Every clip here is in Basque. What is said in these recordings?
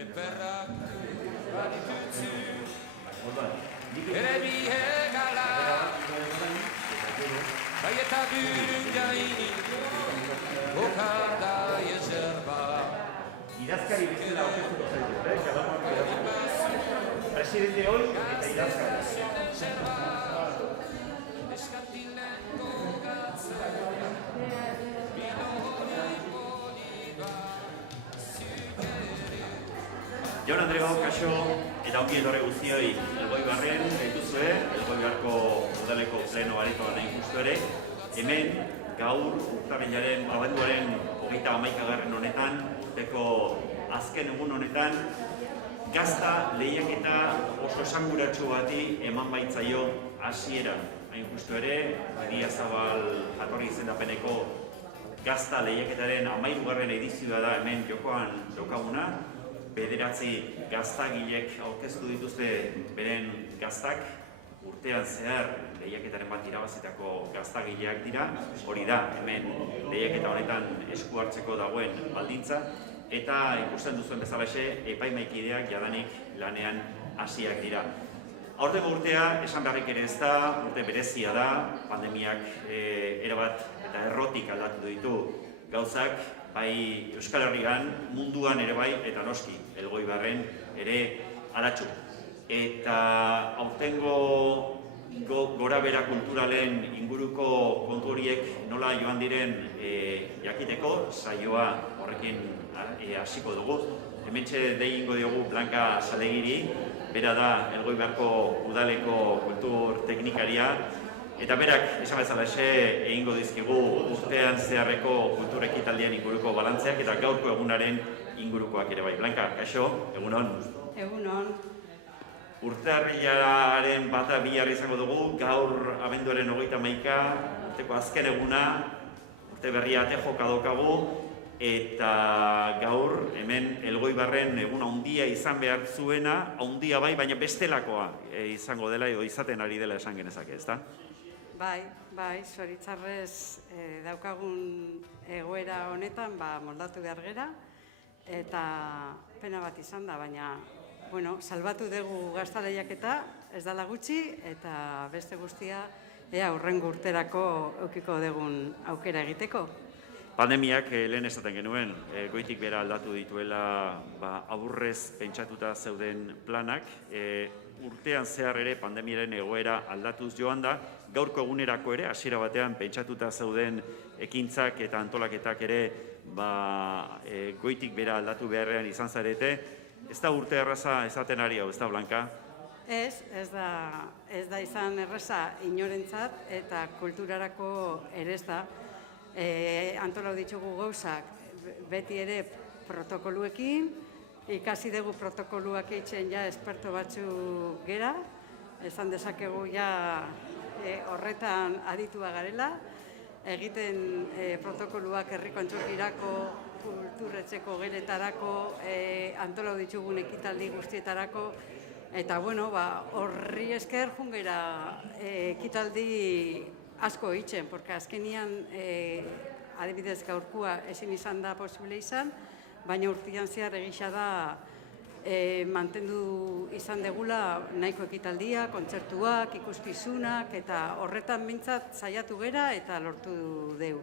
Eperrak baditutzu ere bihegala bai eta bürun gainik bokanda ezerba idazkari bezala aurkeztuko zaitut, Kalamarko presidente hori eta idazkari. Jon Andrego, kaixo, eta ongi etorri guztioi Elgoibarren gaituzue, Elgoibarko udaleko pleno aretoan nahi justu ere. Hemen, gaur, urtarrilaren, abenduaren 31. honetan, urteko azken egun honetan, gazta lehiaketa oso esanguratsu bati eman baitzaio hasiera. Hain justu ere, Idiazabal jatorri izendapeneko gazta lehiaketaren 13. edizioa da hemen jokoan daukaguna. 9 gaztagilek aurkeztu dituzte beren gaztak, urtean zehar lehiaketaren bat irabazitako gaztagileak dira, hori da hemen lehiaketa honetan esku hartzeko dagoen baldintza, eta ikusten duzuen bezalaxe epaimaikideak jadanik lanean hasiak dira. Aurtengo urtea, esan beharrik ere ez da, urte berezia da, pandemiak erabat eta errotik aldatu ditu gauzak, bai Euskal Herrian, munduan ere bai, eta noski, Elgoibarren ere aratsu. Eta aurtengo gorabehera kulturalen inguruko kontu horiek nola joan diren jakiteko, saioa horrekin hasiko dugu. Hementxe deingo diogu Blanka Salegiri, bera da Elgoibarko udaleko kultur teknikaria, eta berak, esan bezala egingo dizkigu urtean zeharreko kultur ekitaldian inguruko balantzeak eta gaurko egunaren ingurukoak ere bai. Blanka, kaixo, egunon? Egunon. Urtarrilaren bata bihar izango dugu, gaur abenduaren 31, urteko azken eguna, urte berria ate joka daukagu, eta gaur hemen Elgoibarren egun handia izan behar zuena, handia bai, baina bestelakoa izango dela edo izaten ari dela esan genezake, ezta? Bai, zoritzarrez daukagun egoera honetan moldatu behar gera, eta pena bat izan da, baina salbatu dugu gazta lehiaketa, ez dala gutxi, eta beste guztia hurrengo urterako eukiko dugun aukera egiteko. Pandemiak lehen esaten genuen, goitik bera aldatu dituela aburrez pentsatuta zeuden planak, urtean zehar ere pandemiaren egoera aldatuz joan da, gaurko egunerako ere, hasiera batean pentsatuta zeuden ekintzak eta antolaketak ere goitik bera aldatu beharrean izan zarete. Ez da urte erraza esaten ari hau, ez da, Blanka? Ez da izan erraza inorentzat eta kulturarako ere ez da. Antolau ditugu gauzak beti ere protokoluekin, ikasi dugu protokoluak eitzen esperto batzu gera, esan dezakegu horretan aditua garela, egiten protokoluak herriko antzokirako, kulturretzeko geretarako, antolau ditugun ekitaldi guztietarako, eta horri esker jungera ekitaldi asko eitzen, porque azkenian adibidez gaurkua ezin izan da posible izan, baina urtean zehar egisa da mantendu izan degula nahiko ekitaldia, kontzertuak, ikuskizunak, eta horretan behintzat saiatu gera eta lortu deu.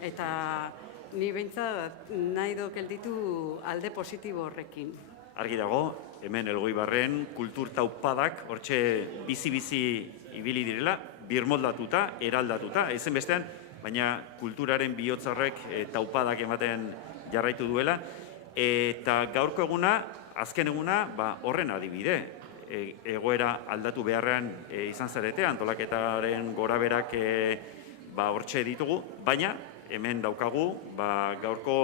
Eta ni behintzat nahi gelditu alde positibo horrekin. Argi dago, hemen Elgoibarren kultur taupadak hortxe bizi-bizi ibili direla, birmoldatuta, eraldatuta, ezen bestean, baina kulturaren bihotza horrek taupadak ematen jarraitu duela, eta gaurko eguna, azken eguna, horren adibide. egoera aldatu beharrean izan zarete, antolaketaren goraberak hortxe ditugu, baina hemen daukagu gaurko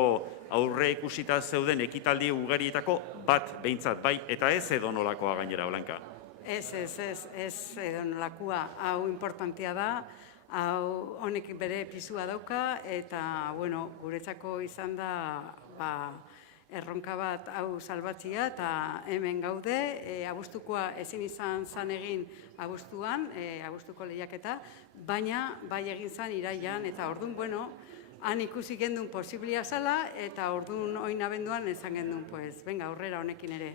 aurre ikusita zeuden ekitaldi ugarietako bat behintzat bai, eta ez edonolakoa gainera, Blanka. Ez edonolakoa, hau importantia da, hau honek bere pisua dauka, eta, bueno, guretzako izan da, erronka bat hau salbatzia, eta hemen gaude, abuztukoa ezin izan zan egin abuztuan, abuztuko lehiaketa, baina bai egin zan iraian, eta orduan, bueno, han ikusi gendun posiblia zala, eta orduan oin abenduan ezan gendun, pues, venga, aurrera honekin ere.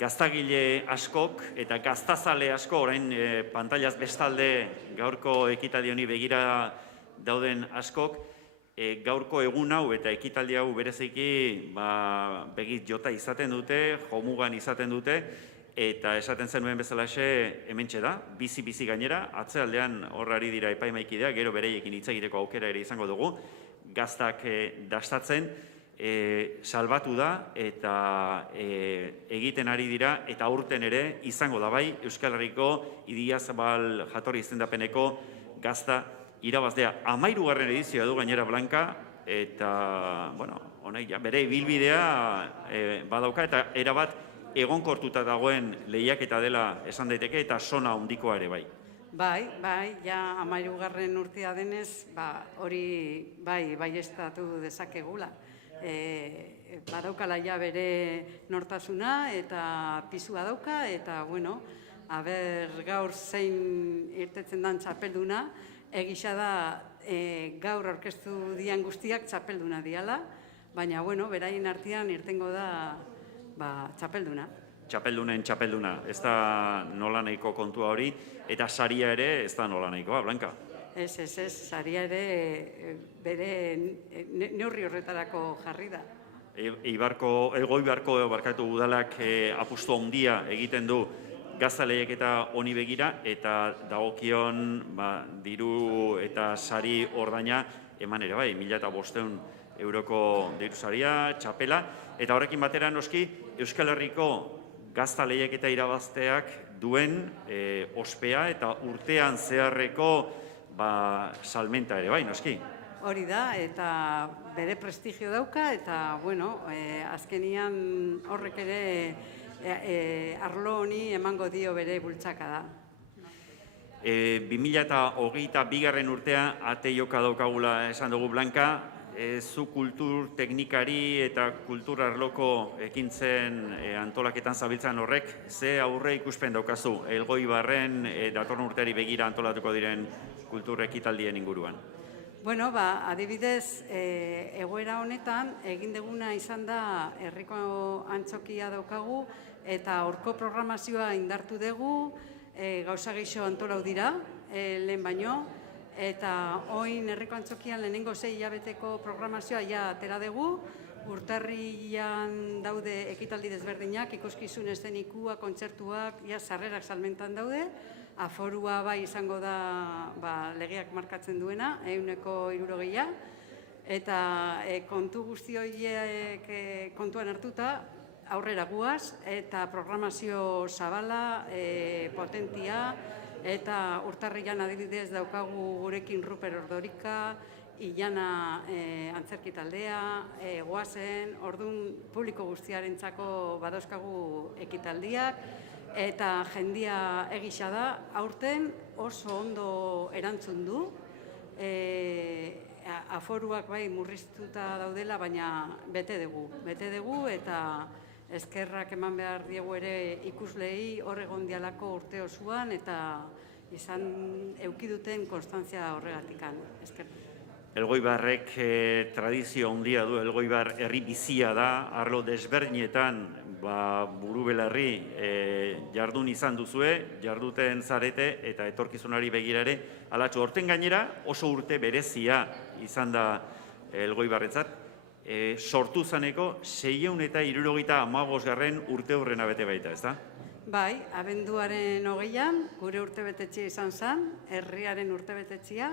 Gaztagile askok eta gaztazale asko, orain pantailaz bestalde gaurko ekitaldi honi begira dauden askok, gaurko egun hau eta ekitaldi hau bereziki begit jota izaten dute, jomugan izaten dute, eta esaten zenuen bezalaxe hementxe da, bizi-bizi gainera, atzealdean horrari dira epaimaikidea, gero bereiekin hitz egiteko aukera ere izango dugu, gaztak dastatzen, salbatu da eta egiten ari dira, eta aurten ere izango da bai, Euskal Herriko Idiazabal jatorri izendapeneko gazta irabazlea. 13. edizioa du gainera Blanka, eta, bueno, honek bere ibilbidea badauka, eta erabat egonkortuta dagoen lehiaketa dela esan daiteke, eta sona handikoa ere bai. Bai, ja 13. urtea denez, hori bai estatu dezakegula. Badaukala ja bere nortasuna eta pisua dauka, eta, bueno, gaur zein irtetzen dan txapelduna, egisa da gaur orkestu dian guztiak txapelduna diala, baina, bueno, beraien artean irtengo da txapelduna. Txapeldunen txapelduna, ez da nola nahiko kontua hori, eta saria ere ez da nola nahikoa, Blanka? Ez, saria ere bere neurri horretarako jarri da. Elgoibarko barkatu udalak apustu handia egiten du gaztaleiek eta honi begira, eta dagokion diru eta sari ordaina eman ere bai, 1.500 euroko diru saria, txapela, eta horrekin batera noski Euskal Herriko gaztaleiek eta irabazteak duen ospea eta urtean zeharreko salmenta ere bai, noski. Hori da, eta bere prestigio dauka, eta, bueno, azkenian horrek ere arlo honi emango dio bere bultzaka da. 2022. urtea ate joka daukagula esan dugu, Blanka, zu kultur teknikari eta kultur arloko ekintzen antolaketan zabiltzan horrek, ze aurre ikuspen daukazu Elgoibarren datorren urteari begira antolatuko diren kultur ekitaldien inguruan? Bueno, adibidez, egoera honetan egin deguna izan da herriko antzokia daukagu, eta horko programazioa indartu dugu, gauza gehiago antolau dira, lehen baino, eta oin herriko antzokian lehenengo 6 hilabeteko programazioa ja atera dugu, urtarrian daude ekitaldi desberdinak, ikuskizun eszenikua, kontzertuak, sarrerak salmentan daude, aforua bai izango da legeak markatzen duena, 160, eta kontu guzti horiek kontuan hartuta, aurrera guaz, eta programazio zabala, potentia, eta urtarrian adibidez daukagu gurekin Ruper Ordorika, Ilana antzerki taldea, goazen, orduan publiko guztiarentzako badauzkagu ekitaldiak, eta jendia egisa da, aurten oso ondo erantzun du, aforuak bai murriztuta daudela, baina bete dugu, eta eskerrak eman behar diegu ere ikuslei hor egon dialako urte osoan, eta izan eukiduten konstantzia horregatikan, eskerrak. Elgoibarrek tradizio handia du, Elgoibar herri bizia da, arlo desberdinetan buru belarri jardun izan duzue, jarduten zarete eta etorkizunari begirare. Alatxo, horten gainera oso urte berezia izan da Elgoibarretzat, sortu zaneko 675. urte hurrena bete baita, ez da? Bai, abenduaren 20an, gure urtebetetxea izan zen, herriaren urtebetetxea,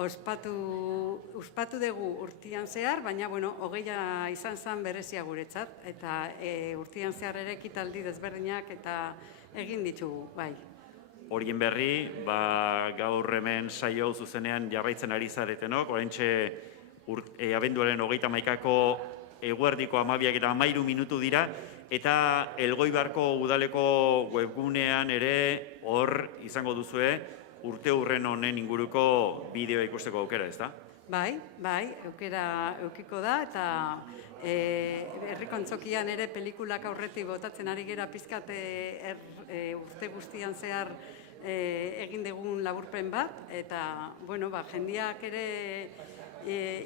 ospatu dugu urtean zehar, baina, bueno, 20 izan zen berezia guretzat, eta urtean zehar ere ekitaldi desberdinak eta egin ditugu, bai. Horien berri, gaur hemen saio zuzenean jarraitzen ari zaretenok, oraintxe abenduaren 31ko eguerdiko 12 eta 13 minutu dira, eta Elgoibarko udaleko webgunean ere hor izango duzue urte hurren honen inguruko bideoa ikusteko aukera, ez da? Bai, aukera eukiko da, eta herriko antzokian ere pelikulak aurretik botatzen ari gera pizkat urte guztian zehar egin dugun laburpen bat, eta, bueno, jendiak ere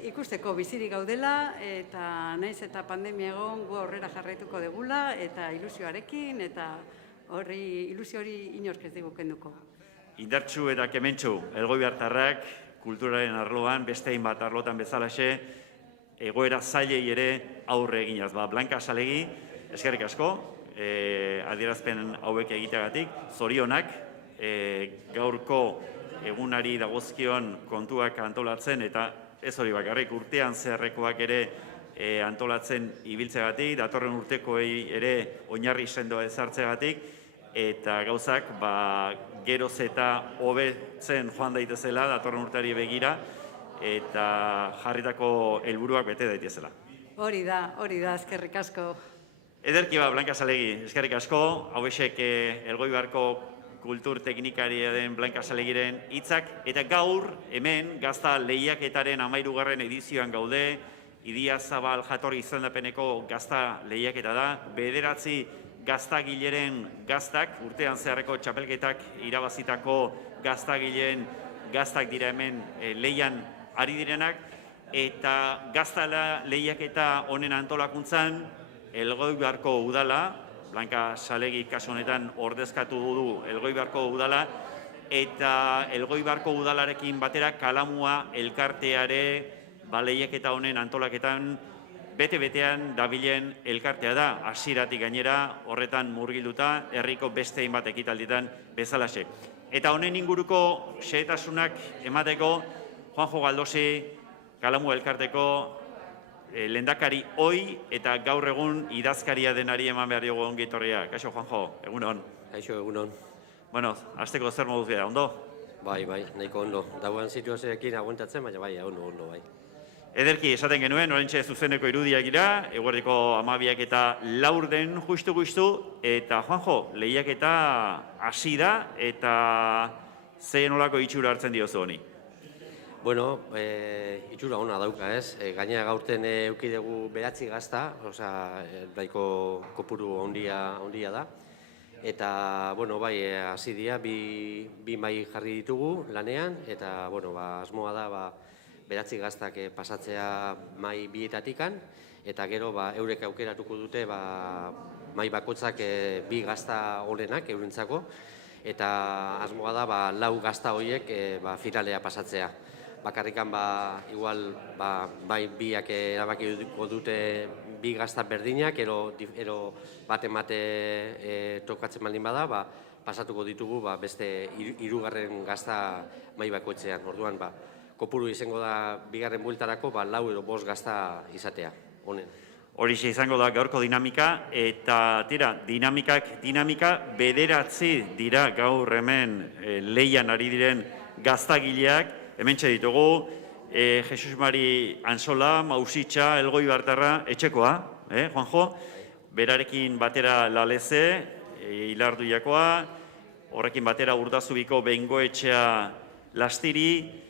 ikusteko bizirik gaudela, eta naiz eta pandemia egon gu aurrera jarraituko degula, eta ilusioarekin, eta ilusio hori inork ez dugu kenduko. Indartsu eta kementsu, Elgoibartarrak kulturaren arloan, beste hainbat arlotan bezalaxe, egoera zailei ere aurre eginaz. Blanka Salegi, eskerrik asko, adierazpen hauek egiteagatik, zorionak, gaurko egunari dagozkion kontuak antolatzen, eta ez hori bakarrik urtean zeharrekoak ere antolatzen ibiltzeagatik, datorren urtekoei ere oinarri sendoa ezartzeagatik, eta gauzak geroz eta hobetzen joan daitezela datorren urteari begira, eta jarritako helburuak bete daitezela. Hori da, eskerrik asko. Ederki Blanka Salegi, eskerrik asko, hauexek Elgoibarko kultur teknikaria den Blanka Salegiren hitzak, eta gaur hemen gazta lehiaketaren 13. edizioan gaude, Idia Zabal jatorri izendapeneko gazta lehiaketa da, 9 gaztagileren gaztak, urtean zeharreko txapelketak irabazitako gaztagileen gaztak dira hemen lehian ari direnak, eta gaztala lehiaketa honen antolakuntzan Elgoibarko udala, Blanka Salegi kasu honetan ordezkatu du Elgoibarko udala, eta Elgoibarko udalarekin batera Kalamua elkarteare lehiaketa honen antolaketan bete-betean dabilen elkartea da, hasieratik gainera horretan murgilduta, herriko beste hainbat ekitaldietan bezalaxe. Eta honen inguruko xehetasunak emateko, Juanjo Galdosi, Kalamua elkarteko lehendakari ohi eta gaur egun idazkaria denari eman behar diogu ongi etorria. Kaixo, Juanjo, egunon. Kaixo, egunon. Bueno, hasteko zer moduz gara, ondo? Bai, nahiko ondo. Dagoen situazioekin aguantatzen, baina bai, ondo, bai. Ederki esaten genuen, oraintxe zuzeneko irudiak gira, eguerdiko 12 eta 4 den justu, eta Juanjo, lehiaketa hasi da, eta ze nolako itxura hartzen diozu honi? Bueno, itxura ona dauka, ez? Gainera gaurten eukidegu 9 gazta, daiko kopuru ondia da. Eta, bueno, bai, hasi dira, bi mai jarri ditugu lanean, eta, bueno, asmoa da, 9 gaztak pasatzea mai bietatikan, eta gero eurek aukeratuko dute mai bakotzak 2 gazta honenak eurentzako, eta asmoa da 4 gazta horiek finalea pasatzea. Bakarrikan igual bai biak erabakiko dute 2 gazta berdinak, ero bate tokatzen baldin bada, pasatuko ditugu beste 3. gazta mai bakoitzean. Orduan, kopuru izango da bigarren bueltarako 4 edo 5 gazta izatea, honen. Horixe izango da gaurko dinamika, eta dinamika 9 dira gaur hemen lehian ari diren gaztagileak, hemen ditugu, Jesus Mari Ansola, Mausitxa, Elgoibartarra, etxekoa, Juanjo, berarekin batera Laleze, Ilarduiakoa, horrekin batera Urdazubiko Bengoetxea Lastiri,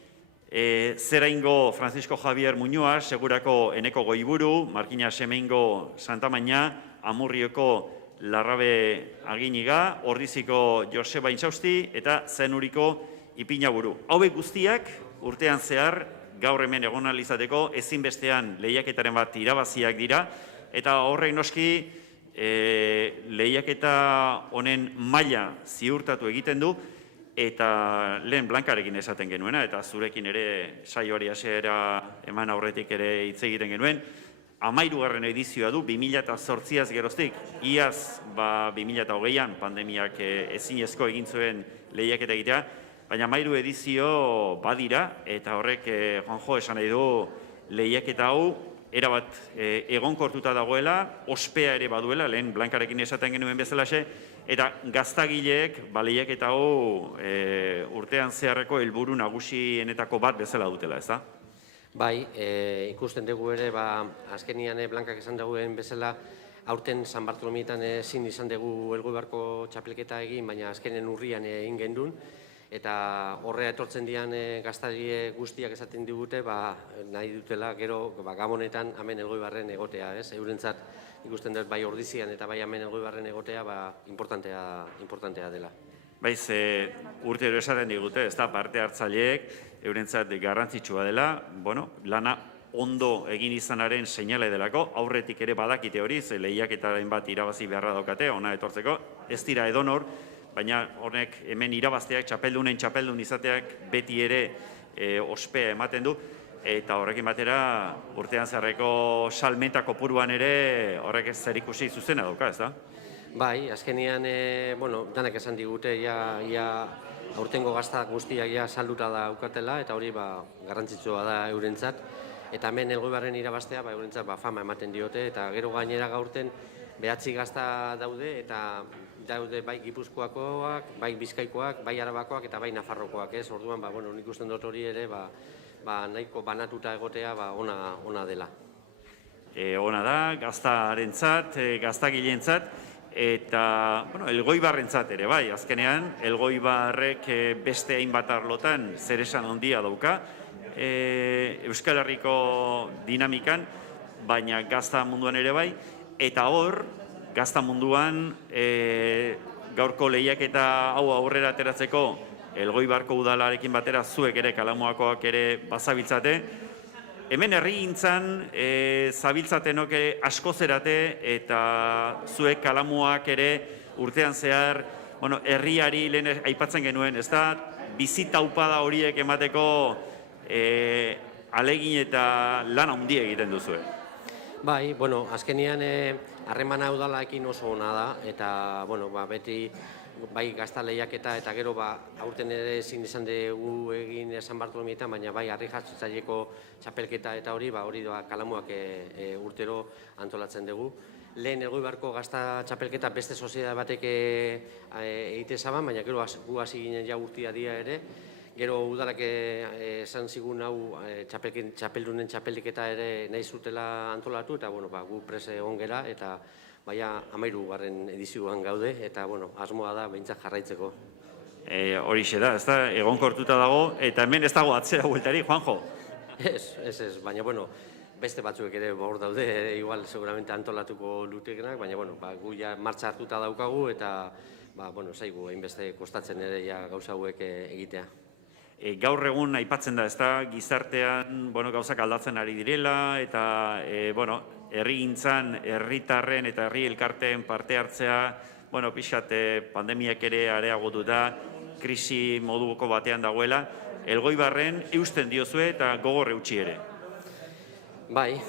Zeraingo Francisco Javier Muñoa, Segurako Eneko Goiburu, Markina Semeingo Santamaina, Amurrioko Larrabe Aginiga, Ordiziko Joseba Intzausti eta Zenuriko Ipinaburu. Hauek guztiak urtean zehar gaur hemen egon ahal izateko ezinbestean lehiaketaren bat irabaziak dira, eta horrek noski lehiaketa honen maila ziurtatu egiten du, eta lehen Blankarekin esaten genuena, eta zurekin ere saioari hasiera eman aurretik ere hitz egiten genuen, 13. edizioa du, 2008az geroztik, iaz 2020an pandemiak ezinezko egin zuen lehiaketa egitea, baina 13 edizio badira, eta horrek, Juanjo, esan nahi du, lehiaketa hau, erabat egonkortuta dagoela, ospea ere baduela, lehen Blankarekin esaten genuen bezalaxe, eta gaztagileek lehiaketa hau urtean zeharreko helburu nagusienetako bat bezala dutela, ez da? Bai, ikusten dugu ere, azkenian Blankak esan duguen bezala, aurten San Bartolomietan ezin izan dugu Elgoibarko txapelketa egin, baina azkenen urrian egin gendun, eta horrea etortzen dian gaztarile guztiak esaten digute, nahi dutela gero Gabonetan hemen Elgoibarren egotea, ez? Eurentzat ikusten dut bai Ordizian eta bai hemen Elgoibarren egotea importantea dela. Baiz, urtero esaten digute, ez da, parte hartzaileek, eurentzat garrantzitsua dela, lana ondo egin izanaren seinale delako, aurretik ere badakite hori, ze lehiaketaren bat irabazi beharra daukate, ona etortzeko, ez dira edonor, baina honek hemen irabazteak, txapeldun izateak beti ere ospea ematen du, eta horrekin batera urtean zerreko salmenta kopuruan ere horrek ez zerikusi zuzena dauka, ez da? Bai, azkenean, danak esan digute, aurtengo gazta guztiak salduta daukatela, eta hori garrantzitsua da eurentzat, eta hemen Elgoibarren irabaztea eurentzat fama ematen diote, eta gero gainera gaurten 9 gazta daude, eta daude bai Gipuzkoakoak, bai Bizkaikoak, bai Arabakoak eta bai Nafarrokoak, ez? Orduan, nik usten dut hori ere, nahiko banatuta egotea ona dela. Ona da, gaztarentzat, gaztagileentzat, eta Elgoibarrentzat ere, bai, azkenean, Elgoibarrek beste hainbat arlotan zeresan handia dauka, Euskal Herriko dinamikan, baina gazta munduan ere bai, eta hor, gazta munduan gaurko lehiaketa hau aurrera ateratzeko Elgoibarko udalarekin batera zuek ere Kalamuakoak ere bazabiltzate. Hemen herrigintzan zabiltzatenok asko zerate eta zuek Kalamuak ere urtean zehar herriari lehen aipatzen genuen, ez da, bizita upada horiek emateko alegin eta lan handia egiten duzue. Bai, azkenean harremana udalaekin oso ona da, eta beti bai gazta lehiaketa eta gero aurten ere ezin izan dugu egin San Bartolomietan, baina bai harri jasotzaileko txapelketa eta hori Kalamuak urtero antolatzen dugu. Lehen Elgoibarko gazta txapelketa beste soziedade batek egite zaban, baina gero gu hasi ginen urtia dia ere. Gero udalak esan zigun hau txapeldunen txapelketa ere nahi zutela antolatu, eta gu prese egon gera, eta baina 13. edizioan gaude, eta asmoa da behintzat jarraitzeko. Horixe da, ez da, egonkortuta dago, eta hemen ez dago atzera bueltari, Juanjo? Ez, baina beste batzuek ere hor daude, igual seguramente antolatuko lutekenak, baina gu ja martxa hartuta daukagu, eta zaigu hainbeste kostatzen ere gauza hauek egitea. Gaur egun aipatzen da, ez da, gizartean gauzak aldatzen ari direla, eta herrigintzan, herritarren eta herri elkarteen parte hartzea, pixkat pandemiak ere areagotuta, krisi moduko batean dagoela, Elgoibarren eusten diozue eta gogor eutsi ere. Bai,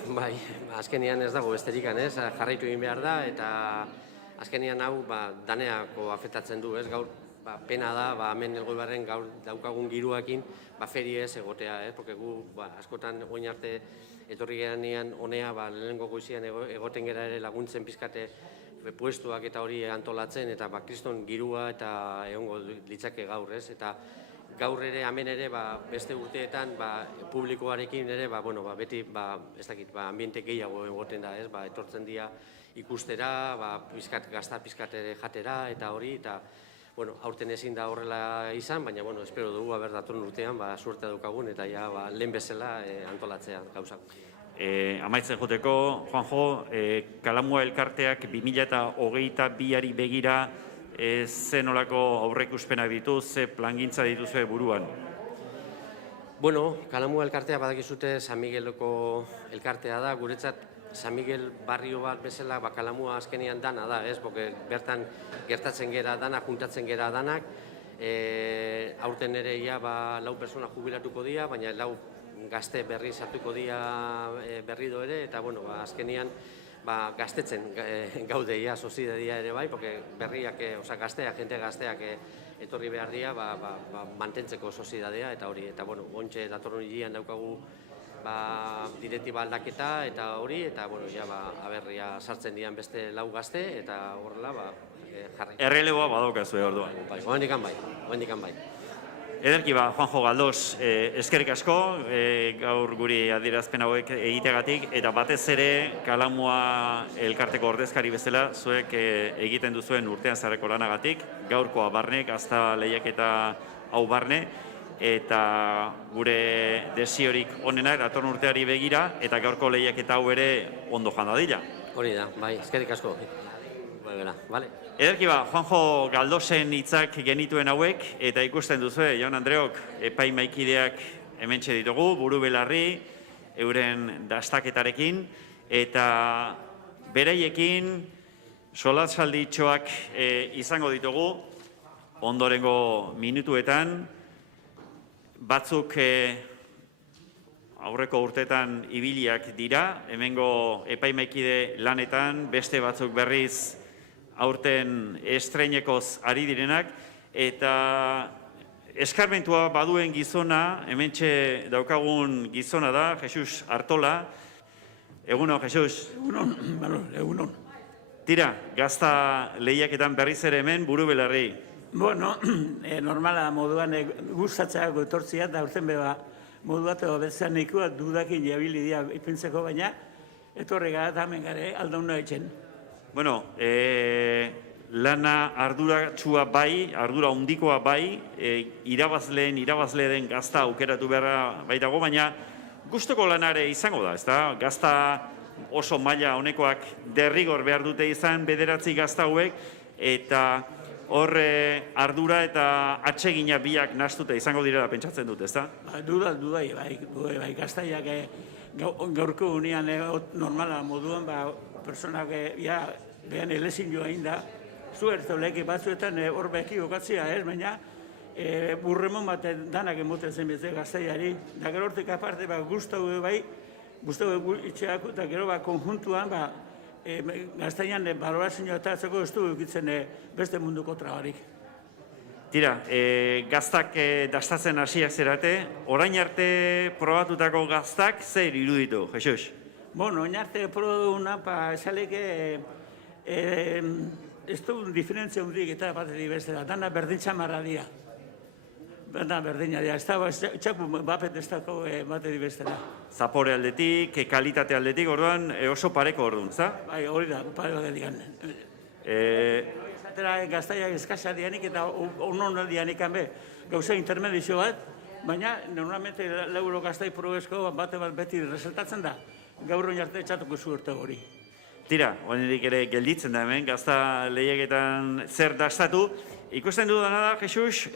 azkenean ez dago besterikan, ez, jarraitu egin behar da, eta azkenean hau daneako afektatzen du, ez, gaur pena da, hemen Elgoibarren gaur daukagun giruakin ferie ez egotea, porque gu askotan oin arte etorri geranean honea lehenengo goizian egoten gera ere laguntzen pizkate puestuak eta hori antolatzen, eta kriston girua eta egongo litzake gaur, ez, eta gaur ere, hemen ere, beste urteetan, publikoarekin ere, beti, ez dakit, ambiente gehiago egoten da, ez, etortzen dira ikustera, gazta pizkat jatera, eta hori, eta aurten ezin da horrela izan, baina espero dugu datorren urtean suerte daukagun eta lehen bezala antolatzea gauzak. Amaitzen joteko, Juanjo, Kalamua elkarteak 2022 begira ze nolako aurreikuspenak ditu, ze plangintza dituzue buruan? Kalamua elkartea badakizute San Migueleko elkartea da, guretzat San Miguel barrio bat bezala Kalamua azkenean dana da, ez? Porque bertan gertatzen gera danak, juntatzen gera danak, aurten ere 4 persona jubilatuko dira, baina 4 gazte berri sartuko dira berriro ere, eta azkenean gaztetzen gaude ia sozidadia ere bai, porque berriak, gazteak, jente gazteak etorri behar dira, mantentzeko sozidadea, eta hori, eta bueno, ontxe datorren hilean daukagu direktiba aldaketa eta hori, eta bueno, aberria sartzen dian beste 4 gazte, eta horrela, jarri. Erreleboa badaukazu orduan. Oendikan bai. Ederki Juanjo Galdos, eskerrik asko, gaur guri adierazpen hauek egitegatik, eta batez ere Kalamua elkarteko ordezkari bezala, zuek egiten duzuen urtean zarreko lanagatik, gaurkoa barne, gazta lehiaketa hau barne, eta gure desiorik onena datorren urteari begira, eta gaurko lehiaketa hau ere ondo joan dadila. Hori da, bai, eskerrik asko. Vale. Ederki Juanjo Galdosen hitzak genituen hauek, eta ikusten duzu, Jaun Andreok, epaimaikideak hementxe ditugu, buru belarri, euren dastaketarekin, eta bereiekin solatzalditxoak izango ditugu, ondorengo minutuetan, batzuk aurreko urtetan ibiliak dira, hemengo epaimaikide lanetan, beste batzuk berriz aurten estreinekoz ari direnak, eta eskarmentua baduen gizona, hementxe daukagun gizona da, Jesus Artola. Egunon, Jesus. Egunon. Tira, gazta lehiaketan berriz ere hemen, buru belarri. Bueno, normala moduan gustatzeako etortzia, eta urten beba moduateko bezean nahikoa dudakin jabilidia ipintzeko, baina etorri gara eta hemen gare aldauna etxen. Bueno, lana arduratsua bai, ardura handikoa bai, irabazle den gazta aukeratu beharra baitago, baina gustoko lanare izango da, ezta? Gazta oso maila honekoak derrigor behar dute izan 9 gazta hauek, eta horre ardura eta atsegina biak nastuta izango direla pentsatzen dut, ezta? Dudai, bai, gaztaiak gaurko unian normala moduan, personak behan elezin joa inda, zuertoleki batzuetan hor beki okatzia, baina burremon bat danak emoten zen bete gaztaiari, da gero hortik aparte guztau bai, itxeak eta gero konjuntuan, gaztainan balorazioa eta atzeko ez du egitzen beste munduko trabarik. Tira, gaztak dastatzen hasiak zerate, orain arte probatutako gaztak zer iruditu, Jesus? Bueno, orain arte probaduna, esaleke ez du diferentzia hundik eta bat edibestera, dana berdin txamarra dira. Dana berdina dira, ez da txapu bapet ez dako bat edibestera. Zapore aldetik, kalitate aldetik, orduan oso pareko orduan, za? Bai, hori da, pareko aldetik. Zatera gaztaiak eskasa dianik eta onon dianik gauza intermedizio bat, baina normalmente leuro gaztai probezko bat beti resultatzen da, gaur oin arte txatuko zuerte hori. Tira, honetik ere gelditzen da hemen, gazta lehiaketan zer dastatu. Ikusten dudana da, Jesus,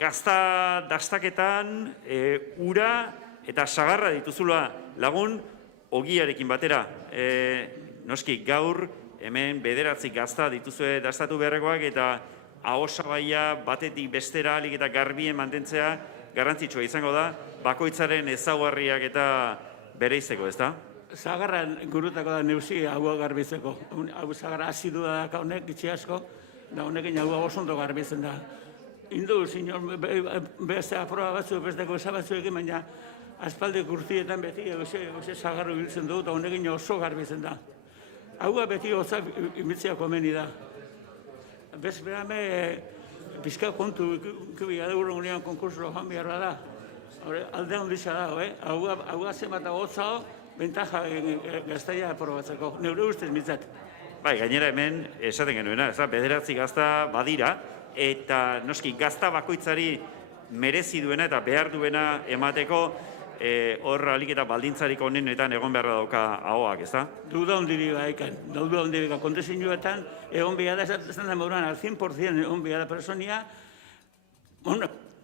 gazta dastaketan ura eta sagarra dituzula lagun ogiarekin batera. Noski, gaur hemen 9 gazta dituzue dastatu beharrekoak eta ahosabaia batetik bestera alik eta garbien mantentzea garrantzitsua izango da, bakoitzaren ezaugarriak eta bereizeko, ez da? Zagarran gurutako da neusi haua garbitzeko. Hau zagarra azidu da honek gitxi asko, da honekin haua osondo garbitzen da. Indu, beste aproba batzu, besteko esabatzuekin, baina aspaldi gurtietan beti egoze zagarru biltzen du, eta honekin oso garbitzen da. Haua beti hotza imitzea komeni da. Bez berame, pizka kontu, kubia euro unian konkursuro joan behar da. Alde handitza da, haua zenbat hotza bentaja gaztaia aprobatzeko, neure ustez mitzat. Bai, gainera hemen esaten genuena, 9 gazta badira, eta noski gazta bakoitzari merezi duena eta behar duena emateko hor alik eta baldintzarik onenetan egon beharra dauka ahoak, ez da? Duda ondiri baikan, kontezinuetan egon behar da, esaten da moduan, al 100% egon behar da personia,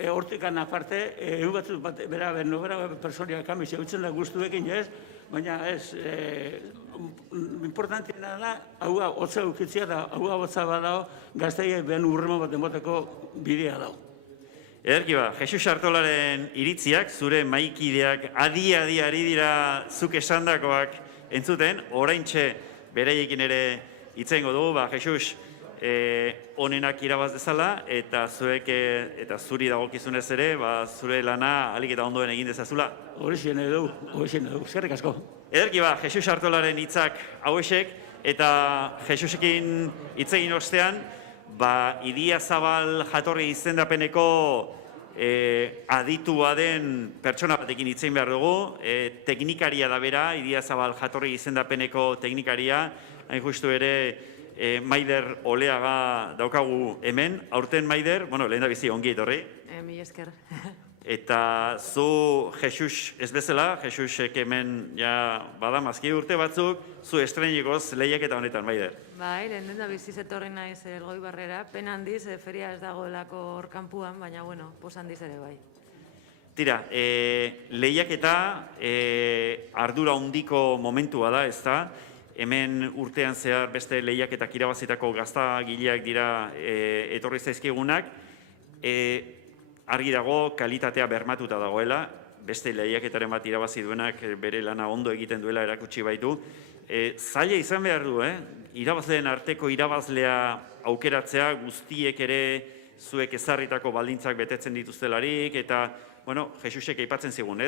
hortikan aparte, egun batzut bera personia kamizia utzen da guztuekin, baina ez, importantiena da, haua hotza eukitzia da, haua hotza badao, gaztaia ben urrema bat emoteko bidea dao. Ederki Jesus Artolaren iritziak, zure maikideak adi ari dira zuk esandakoak entzuten, oraintxe bereiekin ere itzengo dugu, Jesus, onenak irabaz dezala, eta zuek eta zuri dagokizunez ere, zure lana alik eta ondoen egin dezazula. Horixen edo, eskerrik asko. Ederki Jesus Artolaren hitzak hauexek, eta Jesusekin hitz egin ostean, Idiazabal jatorri izendapeneko aditua den pertsona batekin hitz egin behar dugu, teknikaria da bera, Idiazabal jatorri izendapeneko teknikaria, hain justu ere Maider Oleaga daukagu hemen. Aurten Maider, lehen da bizi ongi etorri. Mi esker. Eta zu Jesus ez bezala, Jesusek hemen badamazki urte batzuk, zu estrenikoz lehiaketa honetan, Maider. Bai, lehen da bizi etorri naiz Elgoibarrera, pena handiz, feria ez dagoelako hor kanpuan, baina poz handiz ere bai. Tira, lehiaketa ardura handiko momentua da, ez da? Hemen urtean zehar beste lehiaketak irabazitako gaztagileak dira etorri zaizkigunak. Argi dago, kalitatea bermatuta dagoela, beste lehiaketaren bat irabazi duenak bere lana ondo egiten duela erakutsi baitu. Zaila izan behar du, irabazleen arteko irabazlea aukeratzea, guztiek ere zuek ezarritako baldintzak betetzen dituztelarik, eta Jesusek aipatzen zigun,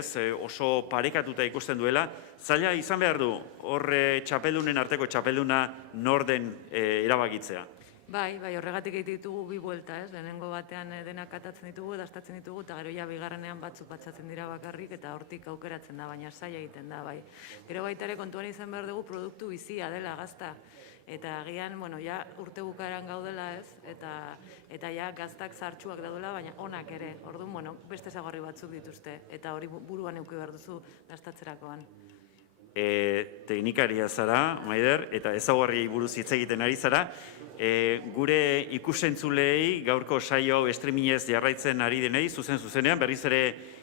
oso parekatuta ikusten duela, zaila izan behar du, horre txapeldunen arteko txapelduna norden erabakitzea. Bai, horregatik egiten ditugu bi buelta, lehenengo batean denak atatzen ditugu, dastatzen ditugu, eta gero bigarrenean batzuk patsatzen dira bakarrik, eta hortik aukeratzen da, baina zaila egiten da, bai. Gero baita ere kontuan izan behar dugu produktu bizia dela gazta, eta agian, urte bukaeran gaudela eta gaztak zartxuak daudela, baina onak ere, orduan, beste ezaugarri batzuk dituzte, eta hori buruan eduki behar duzu gastatzerakoan. Teknikaria zara, Maider, eta ezaugarri buruz hitz egiten ari zara, gure ikusentzulei gaurko saio hau streamingez jarraitzen ari denei, zuzenean, berriz ere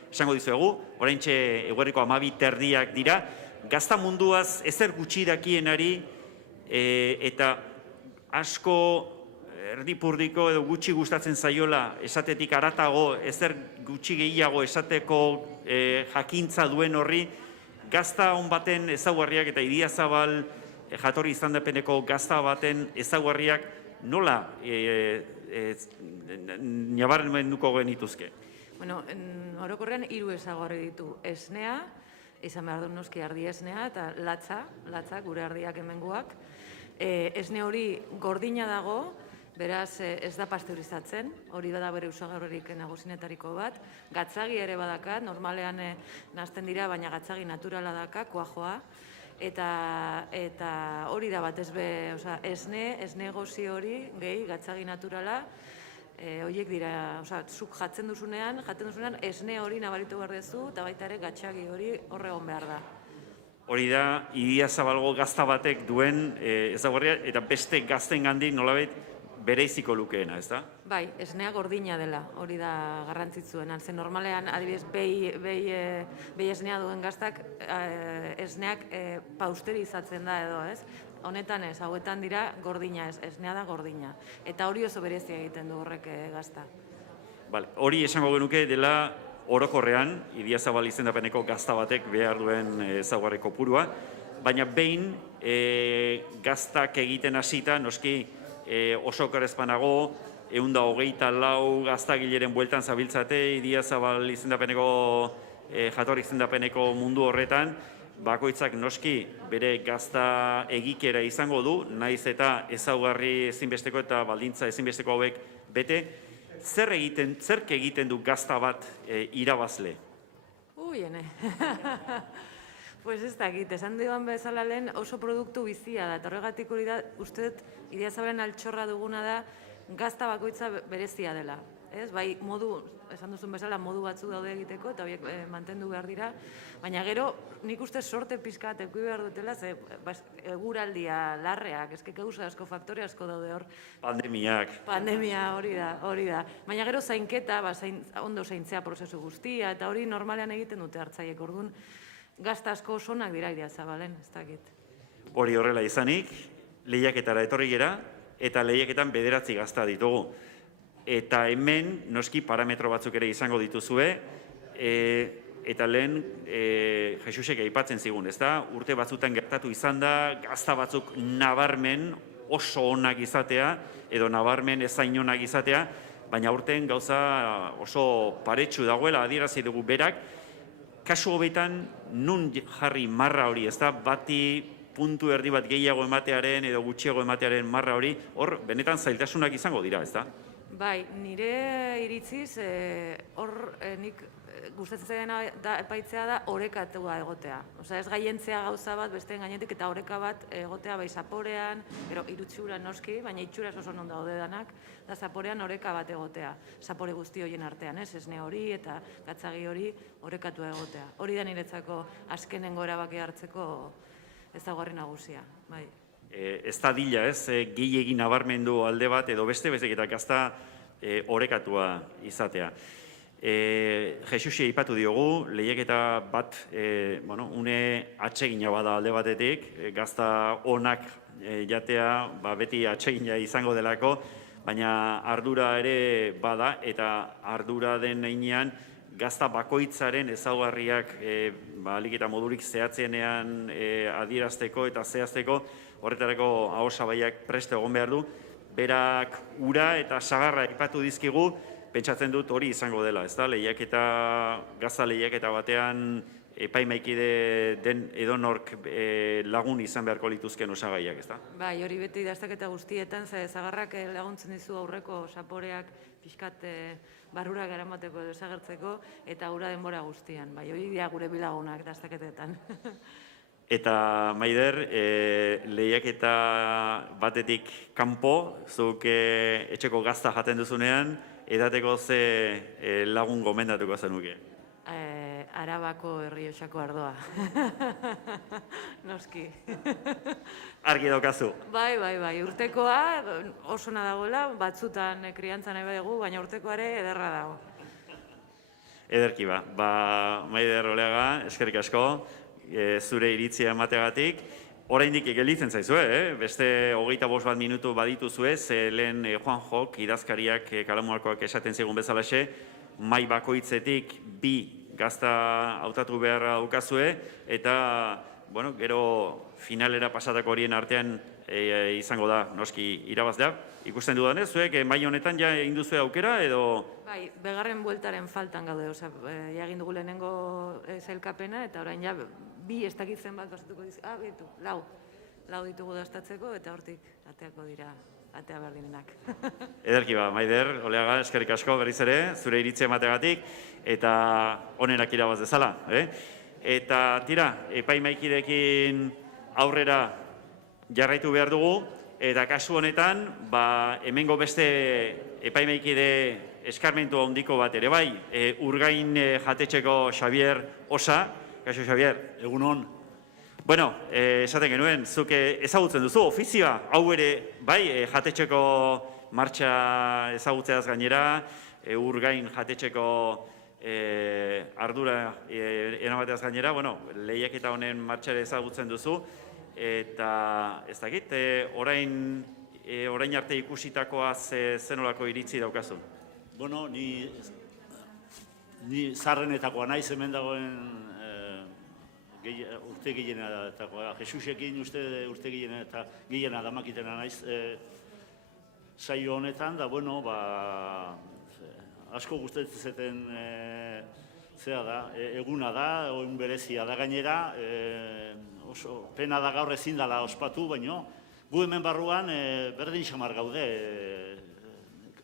esango dizuegu, oraintxe eguerriko 12:30 dira, gazta munduaz ezer gutxi dakienari, eta asko erdipurdiko edo gutxi gustatzen zaiola esatetik haratago, ezer gutxi gehiago esateko jakintza duen horri, gazta hon baten ezaugarriak eta Idiazabal jatorri izendapeneko gazta baten ezaugarriak nola nabarmenduko genituzke? Orokorrean 3 ezaugarri ditu. Esnea, izan behar du noski ardi esnea, eta latza, gure ardiak hemengoak. Esne hori gordina dago, beraz ez da pasteurizatzen, hori da bere osagarririk nagusienetariko bat. Gatzagi ere badaka, normalean nazten dira, baina gatzagi naturala daka, kuajoa. Eta hori da batez be, esne gozi hori, gehi, gatzagi naturala, horiek dira, zuk jaten duzunean, esne hori nabaritu behar dezu, eta baita ere gatzagi hori horregon behar da. Hori da, Idiazabalgo gazta batek duen ezaugarria, eta beste gazten gandik nolabait bereiziko lukeena, ez da? Bai, esnea gordina dela, hori da garrantzitsuena. Ze normalean, adibidez, behi esnea duen gaztak, esneak pausterizatzen da edo, ez? Honetan ez, hauetan dira gordina ez, esnea da gordina. Eta hori oso berezia egiten du horrek gazta. Hori esango genuke dela orokorrean, Idiazabal izendapeneko gazta batek behar duen ezaugarri kopurua, baina behin gaztak egiten hasita, noski oso okerrezpanago, 124 gaztagileren bueltan zabiltzate, Idiazabal izendapeneko jatorri izendapeneko mundu horretan, bakoitzak noski bere gazta egikera izango du, naiz eta ezaugarri ezinbesteko eta baldintza ezinbesteko hauek bete, zerk egiten du gazta bat irabazle? Ene. Pues ez dakit, esan duan bezala lehen oso produktu bizia da, eta horregatik hori da, uste dut, Idiazabalen altxorra duguna da, gazta bakoitza berezia dela. Bai, esan duzun bezala, modu batzuk daude egiteko, eta horiek mantendu behar dira, baina gero, nik uste sorte pixka tekui behar dutela, ze eguraldia, larreak, ezkek asko faktore asko daude hor. Pandemiak. Pandemia, hori da. Baina gero zainketa, ondo zaintzea prozesu guztia, eta hori normalean egiten dute hartzaiek, orduan, gazta asko osonak dira Idiazabalen, ez dakit. Hori horrela izanik, lehiaketara etorri gera, eta lehiaketan 9 gazta ditugu. Eta hemen, noski parametro batzuk ere izango dituzue, eta lehen Jesusek aipatzen zigun, ez da? Urte batzutan gertatu izan da, gazta batzuk nabarmen oso onak izatea, edo nabarmen ezain onak izatea, baina urten gauza oso paretsu dagoela, adierazi dugu berak, kasu hobetan nun jarri marra hori, ez da? Bati puntu erdi bat gehiago ematearen edo gutxiago ematearen marra hori, hor benetan zailtasunak izango dira, ez da? Bai, nire iritziz, hor nik gustatzen da epaitzea da orekatua egotea. Osea, ez gaientzea gauza bat, besteen gainetik eta oreka bat egotea bai zaporean, gero irutxura noski, baina itxuraz oso non daude danak, da zaporean oreka bat egotea. Zapore guzti horien artean, ez? Esne hori eta gatzagi hori orekatua egotea. Hori da niretzako azkenengo erabaki hartzeko ezaugarri nagusia, bai. Ez da dila, ez, gehiegi nabarmendu alde bat edo beste bezek eta gazta orekatua izatea. Jesusi aipatu diogu, lehiaketa bat, une atsegina bada alde batetik, gazta onak jatea beti atsegina izango delako, baina ardura ere bada eta ardura den heinean gazta bakoitzaren ezaugarriak alik eta modurik zehatzenean adierazteko eta zehazteko, horretarako ahosabaiak preste egon behar du, berak ura eta sagarra aipatu dizkigu, pentsatzen dut hori izango dela, ez da? Gazta lehiaketa batean epaimaikide den edonork lagun izan beharko lituzken osagaiak, ez da? Bai, hori beti dastaketa guztietan, zagarrak laguntzen dizu aurreko zaporeak pixkat barrurak eramateko edo desagertzeko, eta ura denbora guztian. Bai, hori dira gure bilagunak dastaketetan. Eta, Maider, lehiaketa batetik kanpo, zuk etxeko gazta jaten duzunean, edateko ze lagun gomendatuko zenuke? Arabako Errioxako ardoa. Noski. Argi daukazu. Bai, urtekoa oso dagoela, batzutan kriantza nahi dugu, baina urtekoa ere ederra dago. Ederki ba. Maider Oleaga, eskerrik asko, zure iritzia emateagatik. Oraindik gelditzen zaizue, beste 25 minutu badituzue, ze lehen Juan Jok, idazkariak Kalamuarkoak esaten zigun bezalaxe, mai bakoitzetik 2 gazta hautatu beharra daukazue, eta, gero finalera pasatako horien artean izango da, noski irabaztea. Ikusten dudanez, zuek mai honetan ja egin duzue aukera, edo... Bai, begarren bueltaren faltan gaude, egin dugu lehenengo zailkapena, eta orain ja 2 ez dakitzen bat basatuko dizu, betu, 4 ditugu dastatzeko, eta hortik ateako dira, atea behar direnak. Ederki ba, Maider Oleaga, eskerrik asko berriz ere, zure iritzia emateagatik, eta onenak irabaz dezala. Eta tira, epaimaikidekin aurrera jarraitu behar dugu, eta kasu honetan, hemengo beste epaimaikide eskarmentu handiko bat ere bai, Urgain jatetxeko Xabier Osa. Kaixo, Xabier. Egunon. Bueno, esaten genuen, zuk ezagutzen duzu, ofizioa, hau ere, bai, jatetxeko martxa ezagutzeaz gainera, Urgain jatetxeko ardura eramateaz gainera, lehiaketa honen martxare ezagutzen duzu, eta ez dakit, orain arte ikusitakoa zenolako iritzi daukazun? Bueno, ni zarrenetakoa naiz hemen dagoen urte gehienetakoa. Jesusekin uste urte gehiena damakitena naiz saio honetan, da, asko gustatzen zeten zea da, eguna da, egun berezia da gainera, oso pena da gaur ezin dela ospatu, baino, gu hemen barruan berdin xamar gaude,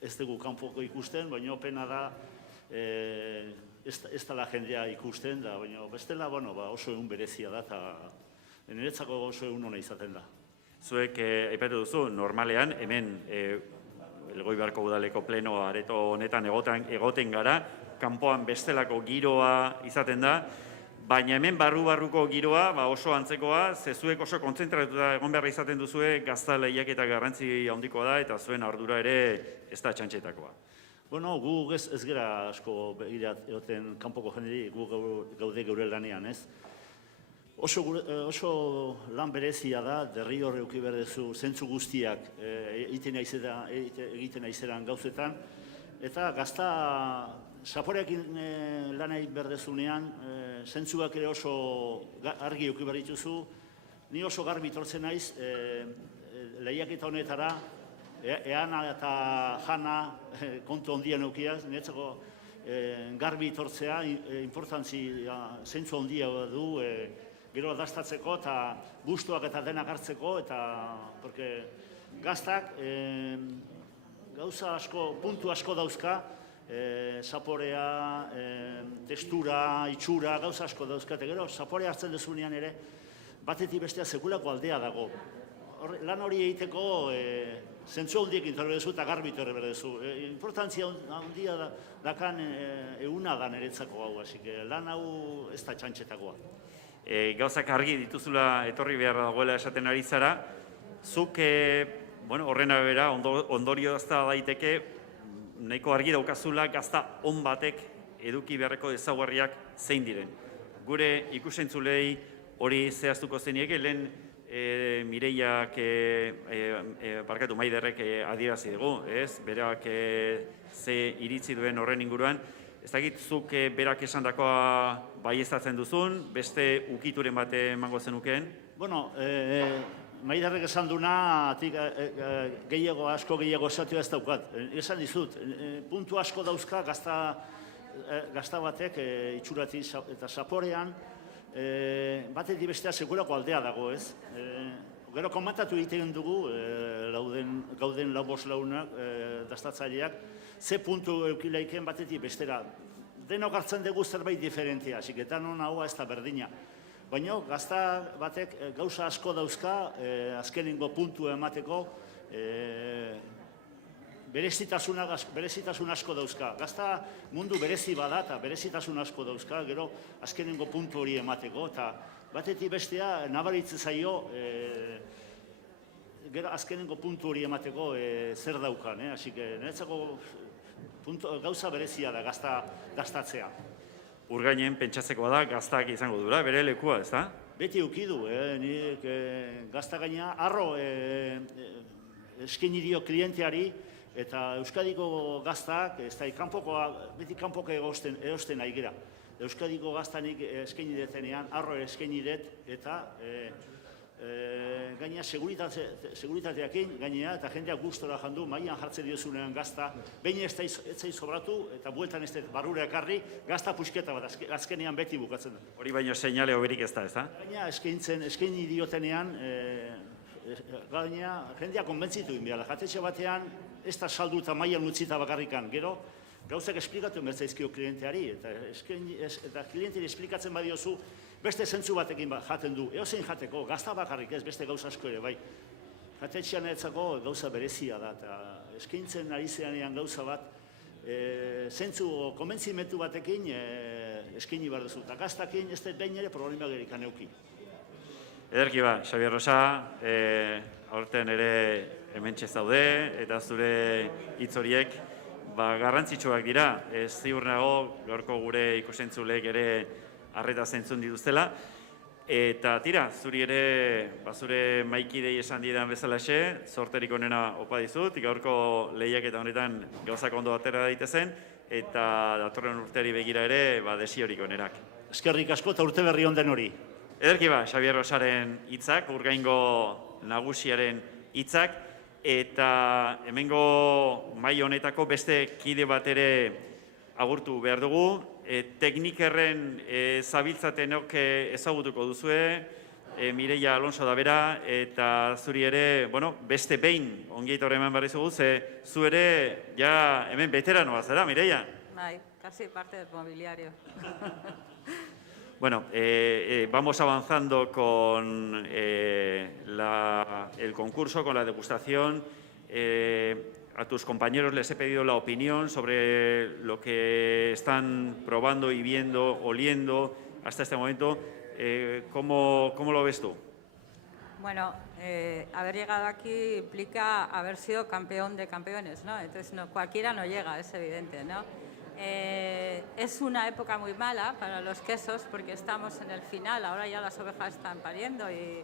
ez dugu kanpoko ikusten, baino pena da ez dela jendea ikusten, baina bestela oso egun berezia da, eta niretzako oso egun hona izaten da. Zuek aipatu duzu, normalean, hemen Elgoibarko udaleko pleno areto honetan egoten gara, kanpoan bestelako giroa izaten da, baina hemen barruko giroa oso antzekoa, zuek oso kontzentratuta egon beharra izaten duzue, gazta lehiaketa garrantzi handikoa da, eta zuen ardura ere ez da txantxetakoa. Bueno, gu ez gara asko begirat egoten kanpoko jenderi, gu gaude geure lanean, ez? Oso lan berezia da, derri horre euki berdezu, zentzu guztiak egiten aizeran gauzetan, eta gazta zaporeekin lan egin berdezunean, zentzuak ere oso argi eduki behar dituzu. Ni oso garbi tortzen naiz, lehiaketa honetara, eana eta jana kontu ondian eukiaz, niretzako garbi tortzea, importantzia zentzu ondia du, gero dastatzeko eta gustuak eta denak hartzeko, eta porque gaztak gauza asko, puntu asko dauzka, zaporea, testura, itxura, gauza asko dauzka, eta gero zaporea hartzen dezunean ere, batetik bestea sekulako aldea dago. Lan hori egiteko zentzu handiekin torre dezu eta garbi torre berdezu. Importantzia handia dakan eguna da niretzako hau, hasi lan hau ez da txantxetakoa. Gauzak argi dituzula etorri behar dagoela esaten ari zara, zuk horren arabera ondorio da daiteke nahiko argi daukazula gazta on batek eduki beharreko ezaugarriak zein diren. Gure ikusentzulei hori zehaztuko zenieke, lehen Mireiak, barkatu Maiderrek adierazi dugu, ez? Berak ze iritzi duen horren inguruan. Ez dakit zuk berak esandakoa baieztatzen duzun, beste ukituren bat emango zenukeen? Bueno, Maiderrek esan duna, asko gehiago esatio ez daukat. Esan dizut, puntu asko dauzka gazta batek itxuratik eta zaporean, batetik bestea segurako aldea dago, ez? Gero komentatu egiten dugu, gauden lau bost launak, dastatzaileak, ze puntu eukileiken batetik bestera. Denok hartzen dugu zerbait diferentia, asiketan hona hoa ez da berdina. Baina gazta batek gauza asko dauzka, azkenengo puntu emateko, berezitasun asko dauzka. Gazta mundu berezi bada eta berezitasun asko dauzka, gero azkenengo puntu hori emateko, eta batetik bestea nabaritzen zaio gero azkenengo puntu hori emateko zer daukan, hasi que niretzako gauza berezia da gaztatzea. Urgainen pentsatzekoa da gaztak izango dura, bere lekua, ez da? Beti eukidu, nik gazta gaina arro eskaini dio klienteari, eta Euskadiko gaztak, ez da, beti kanpoko erosten nahi gira. Euskadiko gaztanik eskaini detenean, arro eskaini det, eta gaina seguritateakin, gainea, eta jendeak gustora jandu, maian jartzen diozunean gazta, behin ez zai sobratu, eta bueltan ez dut barrura ekarri, gazta pusketa bat, azkenean beti bukatzen da. Hori baino seinale hoberik ez da, ez da? Gaina eskaini diotenean, gaina jendeak konbentzitu inbiala, jatetxe batean, ez da saldu eta maian utzita bakarrikan, gero, gauzak esplikatu bertzaizkio klienteari, eta klienteari esplikatzen badiozu, beste zentzu batekin jaten du, eozein jateko, gazta bakarrik ez, beste gauza asko ere, bai. Jatetxean etzako gauza berezia da, eta eskaintzen ari zeanean gauza bat, zentzu konbentzimentu batekin eskaini behar duzu, eta gaztakin ez dut behin ere problema gerikan euki. Ederki ba, Xabier Rosa, aurten ere hementxe zaude, eta zure hitz horiek garrantzitsuak dira, ziur nago gaurko gure ikusentzulek ere arreta zentzun dituztela, eta tira, zuri ere, zure maikidei esan didan bezalaxe, sorterik onena opa dizut, gaurko lehiaketa honetan gauzak ondo atera daitezen, eta datorren urteari begira ere, desiorik onenak. Eskerrik asko eta urte berri onden hori. Ederki ba, Xabier Rosaren hitzak, Urgaingo nagusiaren hitzak, eta hemengo mahai honetako beste kide bat ere agurtu behar dugu. Teknikerren zabiltzatenok ezagutuko duzue, Mireia Alonso da bera, eta zuri ere, beste behin ongiet horre eman barri zugu, ze zu ere, ja hemen veteranoa zara, Mireia? Bai, casi parte del mobiliario. Bueno, vamos avanzando con el concurso, con la degustación. A tus compañeros les he pedido la opinión sobre lo que están probando y viendo, oliendo hasta este momento. ¿Cómo lo ves tú? Bueno, haber llegado aquí implica haber sido campeón de campeones, ¿no? Entonces, cualquiera no llega, es evidente, ¿no? Es una época muy mala para los quesos porque estamos en el final, ahora ya las ovejas están pariendo y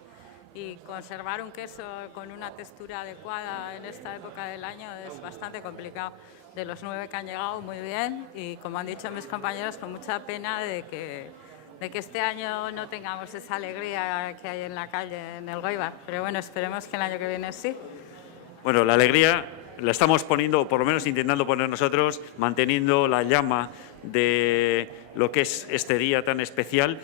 conservar un queso con una textura adecuada en esta época del año es bastante complicado. de los 9 que han llegado, muy bien, y como han dicho mis compañeros, con mucha pena de que este año no tengamos esa alegría que hay en la calle, en el Goibar. Pero bueno, esperemos que el año que viene sí. Bueno, la alegría la estamos poniendo, o por lo menos intentando poner nosotros, manteniendo la llama de lo que es este día tan especial.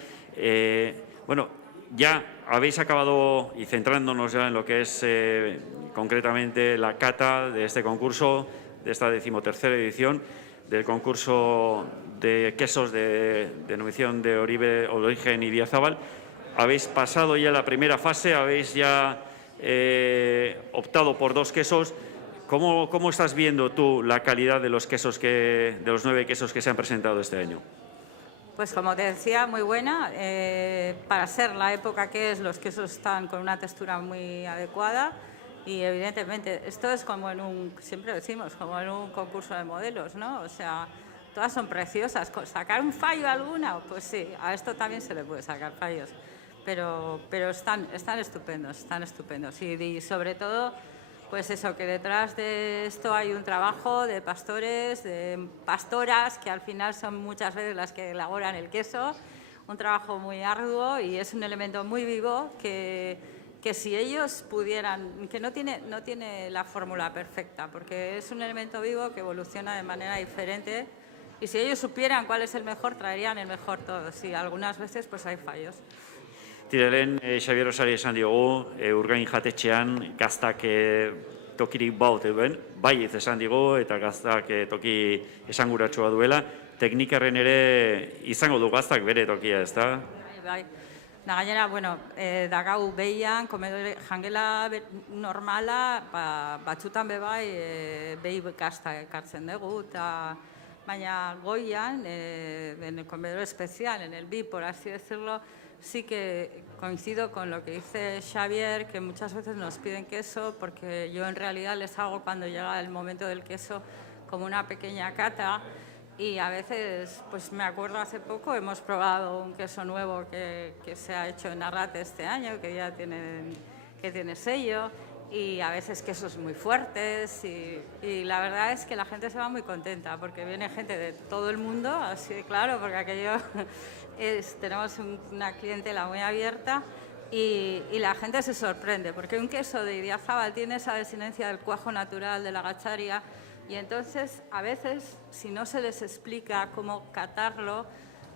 Bueno, ya habéis acabado, y centrándonos ya en lo que es concretamente la cata de este concurso, de esta 13ª edición, del concurso de quesos de denominación de origen Idiazábal. Habéis pasado ya la primera fase, habéis ya optado por 2 quesos. ¿Cómo estás viendo tú la calidad de los quesos de los 9 quesos que se han presentado este año? Pues como te decía, muy buena. Para ser la época que es, los quesos están con una textura muy adecuada y evidentemente esto es como siempre decimos, como en un concurso de modelos, ¿no? O sea, todas son preciosas. ¿Sacar un fallo alguna? Pues sí, a esto también se le puede sacar fallos. Pero están estupendos. Y sobre todo, pues eso, que detrás de esto hay un trabajo de pastores, de pastoras, que al final son muchas veces las que elaboran el queso, un trabajo muy arduo y es un elemento muy vivo que si ellos pudieran, que no tiene la fórmula perfecta, porque es un elemento vivo que evoluciona de manera diferente y si ellos supieran cuál es el mejor, traerían el mejor todos y algunas veces pues hay fallos. Tiraren, Xabier Osari esan diogu, urgain jatetxean gaztak tokirik baute duen, bai esan digu eta gaztak toki esanguratsua duela, teknikarren ere izango du gaztak bere tokia, ez da? Bai. Da gainera, bueno, dagau behian, komedore jangela normala, batzutan behi gazta ekartzen dugu, baina goian, en el comedor especial, en el VIP, por así decirlo, sí que coincido con lo que dice Xavier, que muchas veces nos piden queso, porque yo en realidad les hago cuando llega el momento del queso como una pequeña cata y a veces, pues me acuerdo hace poco, hemos probado un queso nuevo que se ha hecho en Arrate este año, que ya tiene sello, y a veces quesos muy fuertes y la verdad es que la gente se va muy contenta porque viene gente de todo el mundo, así claro, porque aquello tenemos una clientela muy abierta y la gente se sorprende porque un queso de Idiazábal tiene esa desinencia del cuajo natural de la gacharia y entonces a veces si no se les explica cómo catarlo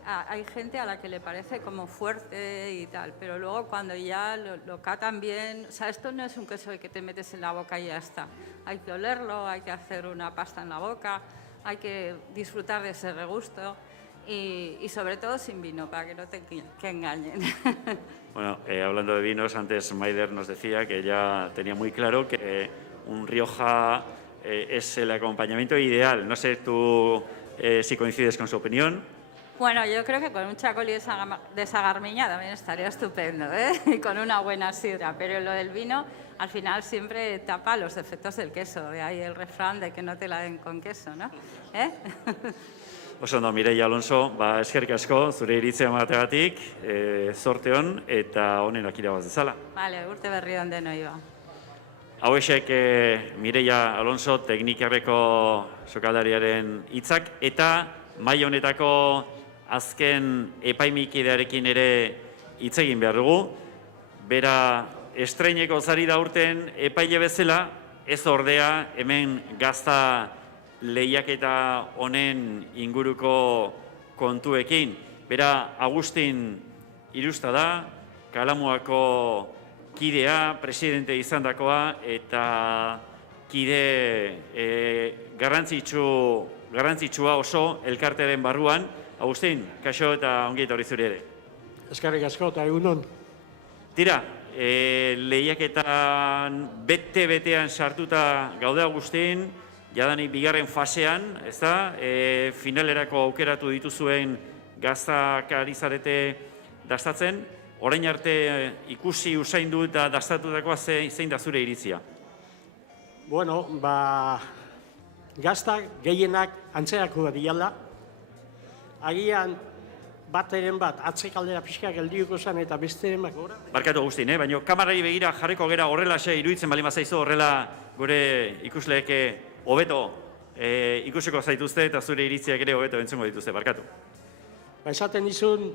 hay gente a la que le parece como fuerte y tal, pero luego cuando ya lo catan bien, o sea, esto no es un queso que te metes en la boca y ya está. Hay que olerlo, hay que hacer una pasta en la boca, hay que disfrutar de ese regusto y sobre todo sin vino, para que no te engañen. Bueno, hablando de vinos, antes Maider nos decía que ya tenía muy claro que un Rioja es el acompañamiento ideal. No sé tú si coincides con su opinión. Bueno, yo creo que con un chacolí de Sagarmiña también estaría estupendo, ¿eh? Y con una buena sidra, pero lo del vino al final siempre tapa los defectos del queso, de ahí el refrán de que no te la den con queso, ¿no? Oso ondo, Mireia Alonso, eskerrik asko, zure iritzia emateagatik, zorte on eta honenak irabaz dezala. Vale, urte berri on denoi ba. Hauexek Mireia Alonso, teknikarreko sokaldariaren hitzak eta mahai honetako azken epaimikidearekin ere hitz egin behar dugu. Bera estreineko zari da urten epaile bezala, ez ordea hemen gazta lehiaketa honen inguruko kontuekin. Bera Agustin Irusta da, Kalamuako kidea, presidente izandakoa eta kide garrantzitsua oso elkartearen barruan. Agustin, kaixo eta ongi etorri zuri ere. Eskerrik asko eta egunon. Tira, lehiaketan bete-betean sartuta gaude Agustin, jadanik bigarren fasean, ez da, finalerako aukeratu dituzuen gaztak ari zarete dastatzen, orain arte ikusi usaindu eta dastatutakoa zein da zure iritzia? Bueno, gaztak gehienak antzerako diala, agian bateren bat atzekaldera pixka geldiuko zen eta besteren bat gora. Barkatu Agustin, baina kamarari begira jarriko gera horrela iruditzen bali mazaizu horrela gure ikusleeke hobeto ikusiko zaituzte eta zure iritziak ere hobeto entzungo dituzte, barkatu. Ba, esaten dizun,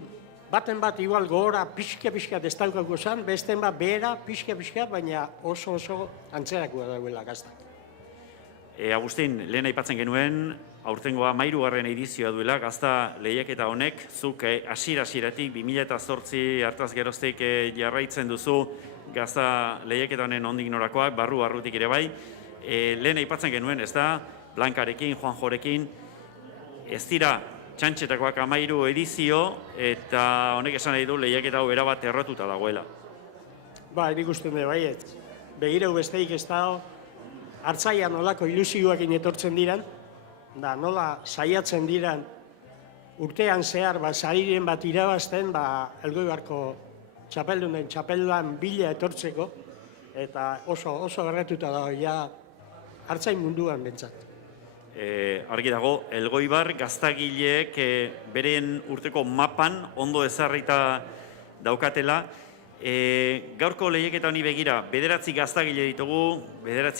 baten bat igual gogora pixka ez daukako zen, besten bat behera pixka, baina oso antzerakoa dauela gaztak. Agustin, lehen aipatzen genuen, aurtengoa 13. edizioa duela, gazta lehiaketa honek, zuk hasieratik 2008 hartaz geroztik jarraitzen duzu gazta lehiaketa honen ondik norakoak, barrutik ere bai. Lehen aipatzen genuen, ez da, Blankarekin, Juanjorekin, ez dira txantxetakoak 13 edizio, eta honek esan nahi du lehiaketa hau erabat errotuta dagoela. Ba, nik uste dut baiet. Begireu besteik ez da, hartzaian nolako ilusioakin etortzen diran, da nola saiatzen diran urtean zehar, sariren bat irabazten, Elgoibarko txapeldunen txapelduan bila etortzeko, eta oso garratuta da, ja, hartzain munduan bentsat. Argi dago, Elgoibar gaztagileek beren urteko mapan ondo ezarrita daukatela. Gaurko lehiaketa honi begira, 9 gaztagile ditugu, 9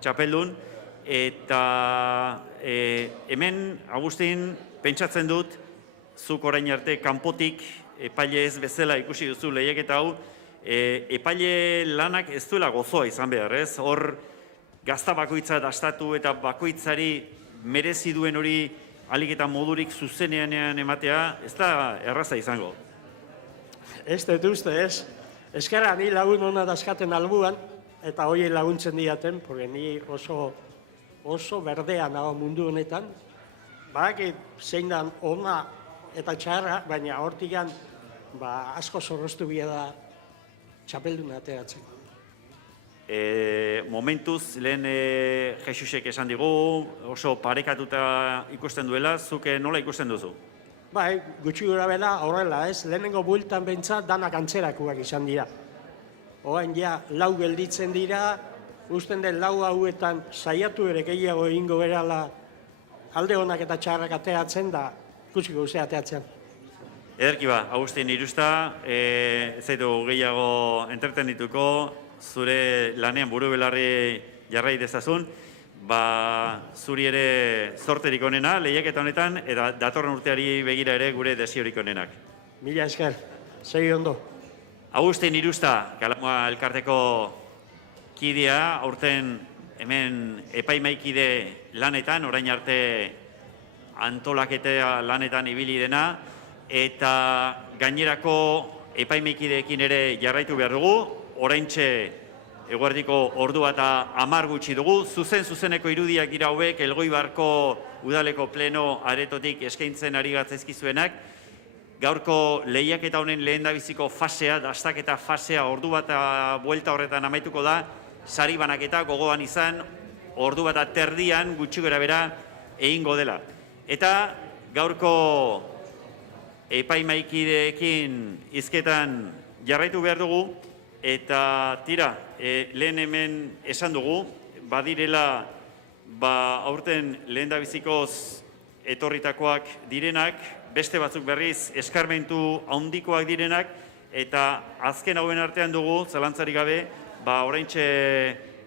txapeldun, eta hemen, Agustin, pentsatzen dut, zuk orain arte kanpotik epaile ez bezala ikusi duzu lehiaketa hau, epaile lanak ez duela gozoa izan behar, ez? Hor, gazta bakoitza dastatu eta bakoitzari merezi duen hori alik eta modurik zuzenean ematea, ez da erraza izango. Ez dut uste, ez. Ezkerra ni lagun hona dazkaten albuan, eta horiek laguntzen diaten, porque ni oso berdea nago mundu honetan. Badakit zein dan ona eta txarra, baina hortikan asko zorroztu bia da txapeldun ateratzeko. Momentuz, lehen Jesusek esan digu, oso parekatuta ikusten duela, zuk nola ikusten duzu? Bai, gutxi gura bela horrela, ez? Lehenengo bueltan bentsat danak antzerakoak izan dira. Oain ja, lau gelditzen dira, usten den lau hauetan saiatu ere gehiago egingo berala alde honak eta txarrak ateratzen da, ikusiko guzea ateratzen. Ederki ba, Agustin Irusta, ez zaitu gehiago entretendituko, zure lanean buru belarri jarrai dezazun, zuri ere zorterik onena, lehiaketa honetan, eta datorren urteari begira ere gure desiorik onenak. Mila esker, segi ondo. Agustin Irusta, Kalamoa elkarteko kidea, aurten hemen epaimaikide lanetan, orain arte antolaketea lanetan ibili dena, eta gainerako epaimaikideekin ere jarraitu behar dugu, oraintxe eguerdiko ordua eta 10 gutxi dugu, zuzeneko irudiak dira hauek Elgoibarko udaleko pleno aretotik eskaintzen ari gatzaizkizuenak. Gaurko lehiaketa honen lehendabiziko fasea, dastaketa fasea ordu bat buelta horretan amaituko da, sari banaketa gogoan izan, ordu bat terdian gutxi gora bera egingo dela. Eta gaurko epaimaikideekin hizketan jarraitu behar dugu, eta tira, lehen hemen esan dugu, badirela aurten lehendabizikoz etorritakoak direnak, beste batzuk berriz eskarmentu handikoak direnak, eta azken hauen artean dugu, zalantzarik gabe, oraintxe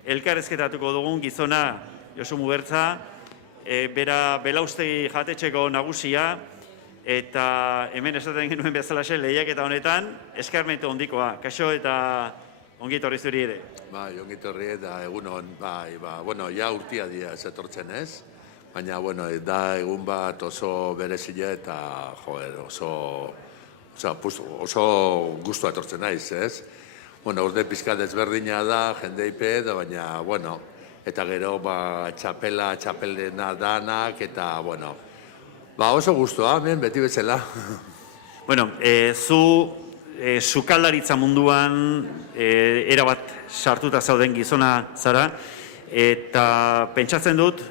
elkarrezketatuko dugun gizona Josu Mugertza, bera belaustegi jatetxeko nagusia, eta hemen esaten genuen bezalaxe lehiaketa honetan, eskarmentu handikoa. Kaixo eta ongi etorri zuri ere. Bai, ongi etorri eta egunon, ja urtia dira ez etortzen ez, baina, da egun bat oso berezile eta, oso gustua etortzen naiz, ez? Urde pizkat ezberdina da, jendeipe, baina, eta gero, txapelena danak, eta, oso gustua, beti bezala. Zu sukaldaritza munduan erabat sartuta zauden gizona zara, eta pentsatzen dut,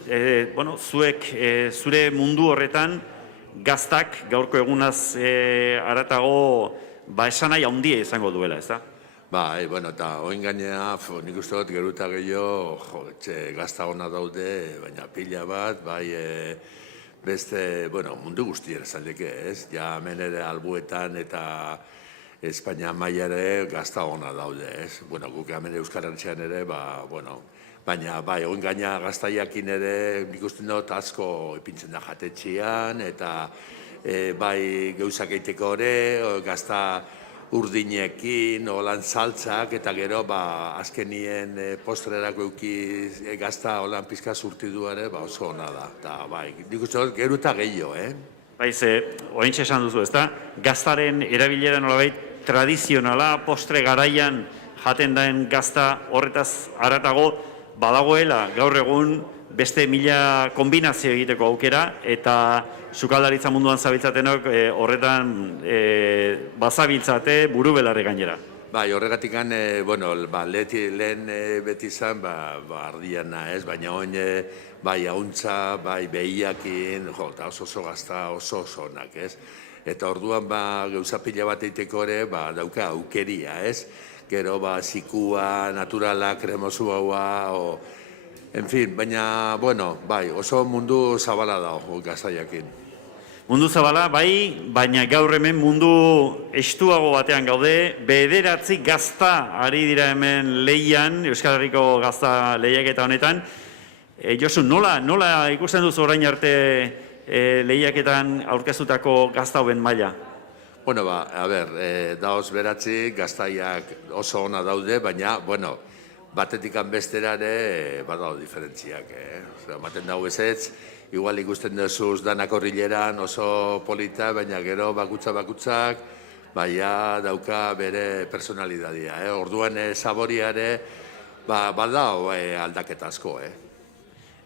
zuek zure mundu horretan gaztak gaurko egunaz haratago esan nahi handia izango duela, ez da? Eta oin gainea, nik uste dut geruta gehiago, gazta hona daude, baina pila bat, beste, mundu guztiera zaldeke, ez? Ja, hemen ere albuetan eta Espainia maila ere gazta hona daude, ez? Guk hemen Euskal Herrian ere, Baina, bai, oin gaina gaztaiakin ere, nik uste dut asko ipintzen da jatetxian, eta bai gauzak egiteko ere, gazta urdinekin, holan saltzak, eta gero, azkenien postrerako euki gazta holan pizka surtidu ere, oso ona da. Eta, bai, nik uste dut, gero eta gehiago, Bai, ointxe esan duzu, ezta? Gaztaren erabilera nolabait tradizionala, postre garaian jaten daen gazta horretaz haratago, badagoela gaur egun beste 1000 kombinazio egiteko aukera, eta sukaldaritza munduan zabiltzatenok horretan bazabiltzate buru belarri gainera. Bai, horregatik lehen beti izan, ardiana ez, baina oin, bai, hauntza, bai, behiakin, eta oso gazta oso onak, ez? Eta orduan, gauza pila bat eiteko ere, dauka aukeria, ez? Gero, zikua, naturala, kremosu haua, en fin, baina, bai, oso mundu zabala da, gaztaiakin. Mundu zabala, bai, baina gaur hemen mundu estuago batean gaude, 9 gazta ari dira hemen lehian, Euskal Herriko gazta lehiaketa honetan. Josu, nola ikusten duzu orain arte lehiaketan aurkeztutako gazta hoben maila? Bueno, a ber, daoz 9 gaztaiak oso ona daude, baina, batetik bestera ere badao diferentziak. Maten dago ezetz, igual ikusten duzuz danak horrileran oso polita, baina gero bakutzak, baina dauka bere personalidadia. Orduan saboriare badao aldaketa asko.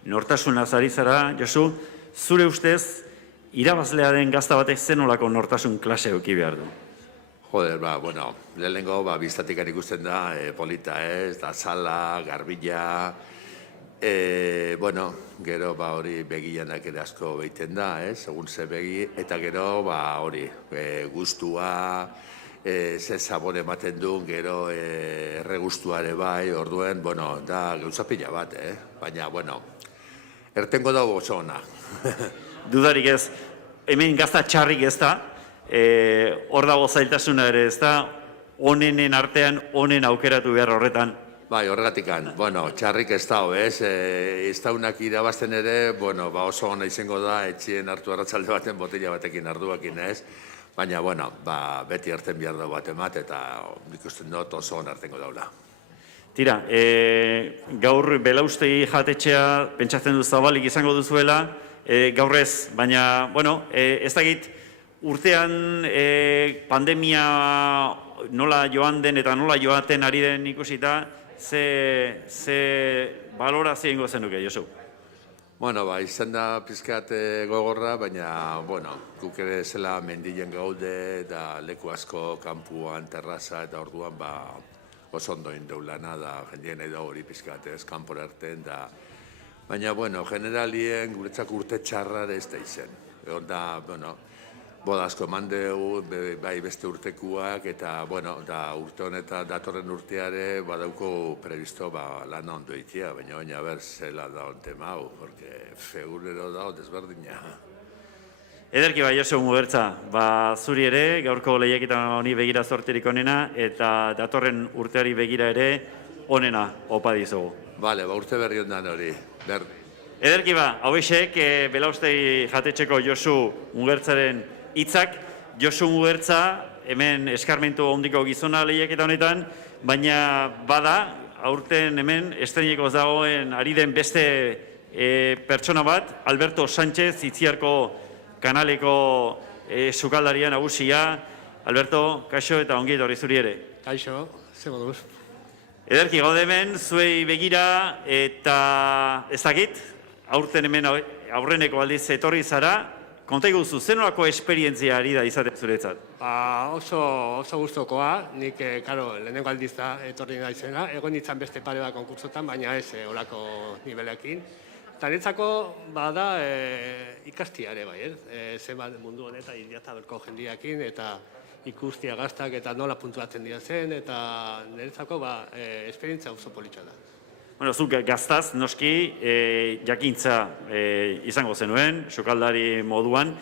Nortasunaz ari zara, Josu, zure ustez, irabazlea den gazta batek zenolako nortasun klase euki behar du? Joder, lehenengo biztatik ikusten da polita ez, da zala, garbila, gero hori begianak ere asko behiten da, segun ze begi, eta gero hori gustua, ze sabore ematen duen, gero erregustuare bai, orduen, da gauza pila bat, baina, ertengo dago oso ona. Dudarik ez, hemen gazta txarrik ez da, hor dago zailtasuna ere ez da, onenen artean, onen aukeratu behar horretan. Bai, horregatikan, txarrik ez da, ez daunak irabazten ere, oso ona izango da, etxien hartu arratzalde baten, botella batekin arduakin ez, baina, beti hartzen behar dago bat emat, eta ikusten dut oso ona hartengo daula. Tira, gaur belaustegi jatetxea pentsatzen du zabalik izango duzuela, gaur ez, baina, ez dakit urtean pandemia nola joan den eta nola joaten ari den ikusita, ze balorazio ingo zenuke, Josu? Izan da pizkat gogorra, baina, guk ere zela mendilen gaude, eta leku asko, kanpuan, terraza, eta orduan, oso ondo indeulana da, jendien nahi da hori pizkat, kanpora erten, da. Baina, generalien guretzak urte txarra ez da izen. Da, bodazko eman dugu, bai beste urtekuak, eta, da urte honetan datorren urteare, badauko prebisto lan ondo itia, baina ber zela da onte mau, porque fegurero da desberdina. Ederki Josu Mugertza, zuri ere, gaurko lehiaketan honi begira zorterik onena, eta datorren urteari begira ere, onena opa dizugu. Bale, urte berri ondan hori. Ederki hauexek, belaustegi jatetxeko Josu Mugertzaren hitzak, Josu Mugertza, hemen eskarmentu hondiko gizona lehiaketa honetan, baina bada, aurten hemen estrenekoz dagoen ari den beste pertsona bat, Alberto Sánchez, Itziarko kanaleko sukaldaria nagusia. Alberto, kaixo eta ongi etorri zuri ere. Kaixo, ze moduz. Ederki gaude hemen, zuei begira, eta ez dakit, aurten hemen aurreneko aldiz etorri zara, konta iguzu, zenolako esperientzia ari da izaten zuretzat? Oso gustokoa, nik, lehenengo aldiz da etorri naizena, egon nintzen beste pare bat konkursotan, baina ez olako nivelekin. Eta niretzako bada ikastia ere bai, zenbat mundu honetan iriatabelko jendiakin, eta ikustia gaztak eta nola puntuatzen dira zen, eta niretzako esperientzia oso politxa da. Zuk gaztaz, noski, jakintza izango zenuen, sukaldari moduan.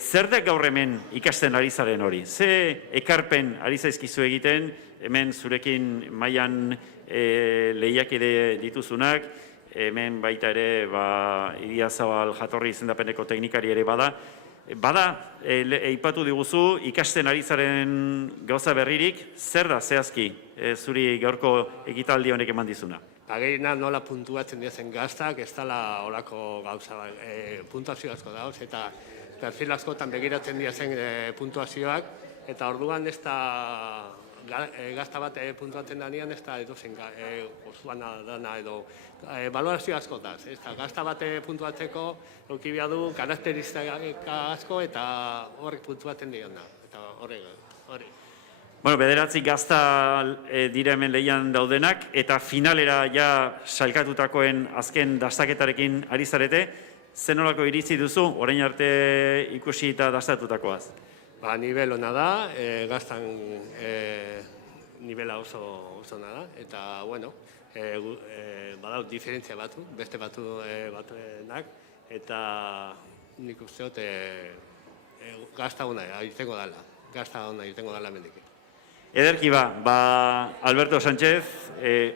Zer da gaur hemen ikasten ari zaren hori? Ze ekarpen ari zaizkizu egiten, hemen zurekin mailan lehiakide dituzunak, hemen baita ere Idiazabal jatorri izendapeneko teknikari ere bada. Bada, eipatu diguzu, ikasten ari zaren gauza berririk, zer da zehazki zuri gaurko ekitaldi honek eman dizuna? Gehiena nola puntuatzen diazen gaztak, ez dela olako gauza, puntuazio asko dauz, eta perfil askotan begiratzen diazen puntuazioak, eta orduan ez da gazta bat puntuatzen danean, ez da edozen osuan dana edo balorazio askotaz. Gazta bat puntuatzeko eukibia du karakteristika asko eta horrek puntuatzen diona. Eta hori. Bueno, 9 gazta dira hemen lehian daudenak, eta finalera ja sailkatutakoen azken dastaketarekin ari zarete, zen nolako iritzi duzu, orain arte ikusi eta dastatutakoaz? Nivel ona da, gaztan nivela oso ona da, eta, bueno, badaut diferentzia batu, beste batuenak, eta nik uste dut gazta ona irtengo dela mendik. Ederki Alberto Sánchez,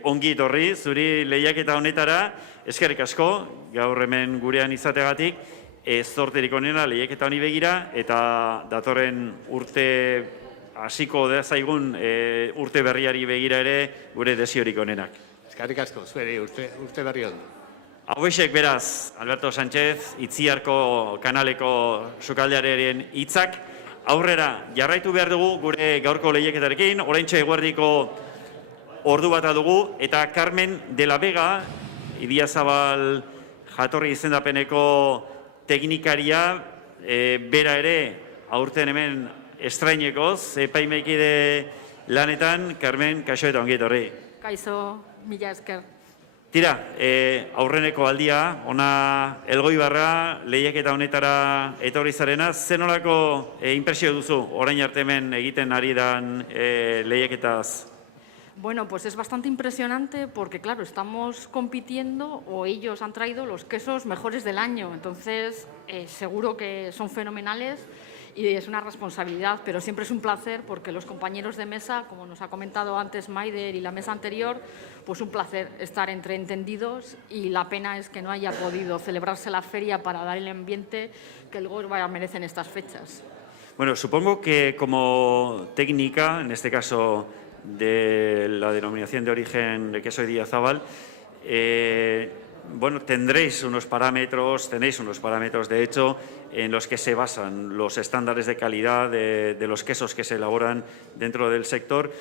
ongi etorri, zuri lehiaketa honetara, eskerrik asko, gaur hemen gurean izateagatik, zorterik onena lehiaketa honi begira, eta datorren urte hasiko da zaigun urte berriari begira ere gure desiorik onenak. Eskerrik asko, zueri urte berri on. Hauexek beraz, Alberto Sánchez, Itziarko kanaleko sukaldearen hitzak, aurrera jarraitu behar dugu gure gaurko lehiaketarekin, oraintxe eguerdiko ordu bata dugu, eta Carmen de la Vega, Idiazabal jatorri izendapeneko teknikaria, bera ere, aurten hemen estrainekoz, epaimaikide lanetan, Carmen, kaixo eta ongi etorri. Kaixo, mila esker. Tira, aurreneko aldia, ona Elgoibarra, lehiaketa honetara etorri zarena, zenolako inpresio duzu orain arte hemen egiten ari dan lehiaketaz? Bueno, pues es bastante impresionante porque, claro, estamos compitiendo o ellos han traído los quesos mejores del año. Entonces, seguro que son fenomenales y es una responsabilidad, pero siempre es un placer porque los compañeros de mesa, como nos ha comentado antes Maider y la mesa anterior, pues un placer estar entre entendidos y la pena es que no haya podido celebrarse la feria para dar el ambiente que el Elgoibarra merece en estas fechas. Bueno, supongo que como técnica, en este caso de la denominación de origen de queso Idiazabal, bueno, tenéis unos parámetros de hecho en los que se basan los estándares de calidad de los quesos que se elaboran dentro del sector.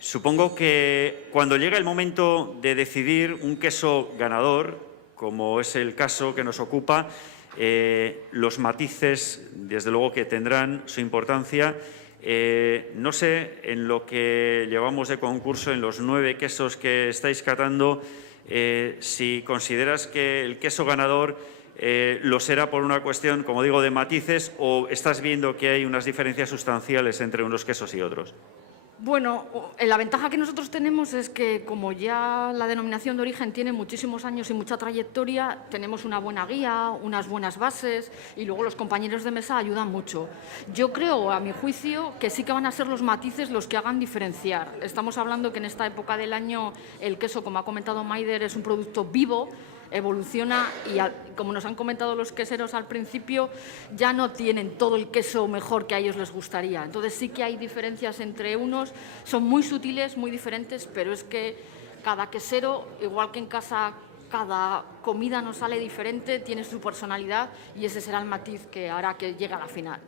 Supongo que cuando llega el momento de decidir un queso ganador, como es el caso que nos ocupa, los matices, desde luego que tendrán su importancia. No sé, en lo que llevamos de concurso, en los 9 quesos que estáis catando, si consideras que el queso ganador lo será por una cuestión, como digo, de matices, o estás viendo que hay unas diferencias sustanciales entre unos quesos y otros. Bueno, la ventaja que nosotros tenemos es que como ya la denominación de origen tiene muchísimos años y mucha trayectoria, tenemos una buena guía, unas buenas bases y luego los compañeros de mesa ayudan mucho. Yo creo, a mi juicio, que sí que van a ser los matices los que hagan diferenciar. Estamos hablando que en esta época del año el queso, como ha comentado Maider, es un producto vivo, evoluciona y, como nos han comentado los queseros al principio, ya no tienen todo el queso mejor que a ellos les gustaría. Entonces sí que hay diferencias entre unos, son muy sutiles, muy diferentes, pero es que cada quesero, igual que en casa, cada comida nos sale diferente, tiene su personalidad y ese será el matiz que hará que llegue a la final.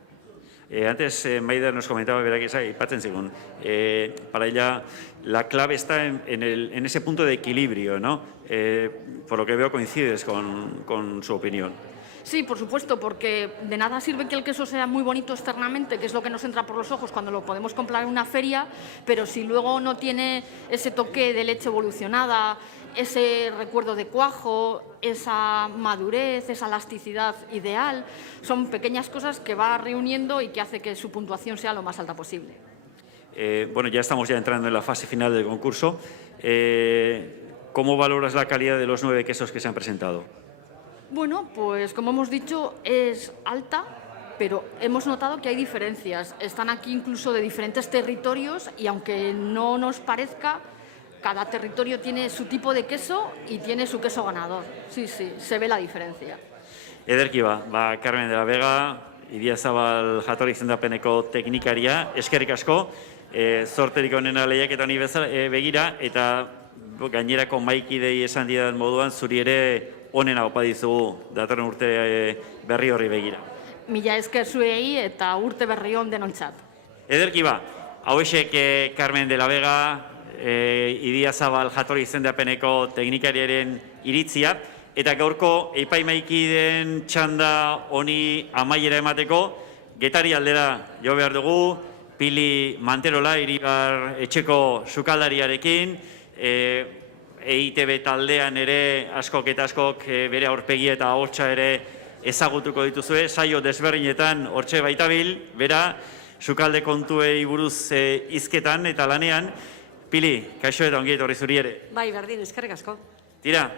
Antes Maider nos comentaba, verá que para ella la clave está en ese punto de equilibrio, ¿no? Por lo que veo coincides con su opinión. Sí, por supuesto, porque de nada sirve que el queso sea muy bonito externamente, que es lo que nos entra por los ojos cuando lo podemos comprar en una feria, pero si luego no tiene ese toque de leche evolucionada, ese recuerdo de cuajo, esa madurez, esa elasticidad ideal, son pequeñas cosas que va reuniendo y que hace que su puntuación sea lo más alta posible. Bueno, ya estamos entrando en la fase final del concurso. ¿Cómo valoras la calidad de los 9 quesos que se han presentado? Bueno, pues como hemos dicho, es alta, pero hemos notado que hay diferencias. Están aquí incluso de diferentes territorios y aunque no nos parezca, cada territorio tiene su tipo de queso y tiene su queso ganador. Sí, se ve la diferencia. Ederki Carmen de la Vega, Idiazabal jatorri izendapeneko teknikaria, eskerrik asko, zorterik onena lehiaketa honi begira, eta gainerako maikidei esan didan moduan, zuri ere onena opa dizugu datorren urte berri horri begira. Mila esker zuei eta urte berri on denontzat. Ederki hauexek Carmen de la Vega, Idiazabal jatorri izendapeneko teknikariaren iritzia, eta gaurko epaimaikideen txanda honi amaiera emateko, Getari aldera jo behar dugu, Pili Manterola, Iribar etxeko sukaldariarekin, EITB taldean ere askok eta askok bere aurpegi eta ahotsa ere ezagutuko dituzue, saio desberdinetan hortxe baitabil, bera, sukalde kontuei buruz hizketan eta lanean. Pili, kaixo eta ongi etorri zuri ere. Bai, berdin, eskerrik asko. Tira,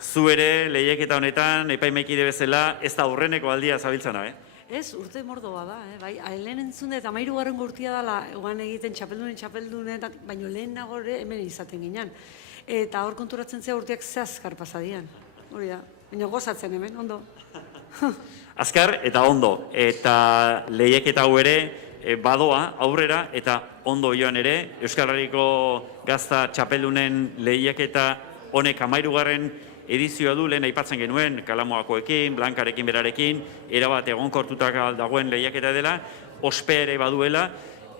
zu ere lehiaketa honetan, epaimaikide bezala, ez da aurreneko aldia zabiltzana, Ez, urte mordoa da, bai, lehen entzun eta 13. urtia dela, eguan egiten txapeldunen, baino lehen nagore hemen izaten ginen. Eta hor konturatzen zea urteak zehazkar pasadian, hori da, baina gozatzen hemen, ondo. Azkar eta ondo, eta lehiaketa hau ere badoa aurrera eta ondo joan ere, Euskal Herriko gazta txapeldunen lehiaketa honek 13. edizioa du, lehen aipatzen genuen, Kalamoakoekin, Blankarekin berarekin, erabat egonkortutak dagoen lehiaketa dela, ospea ere baduela,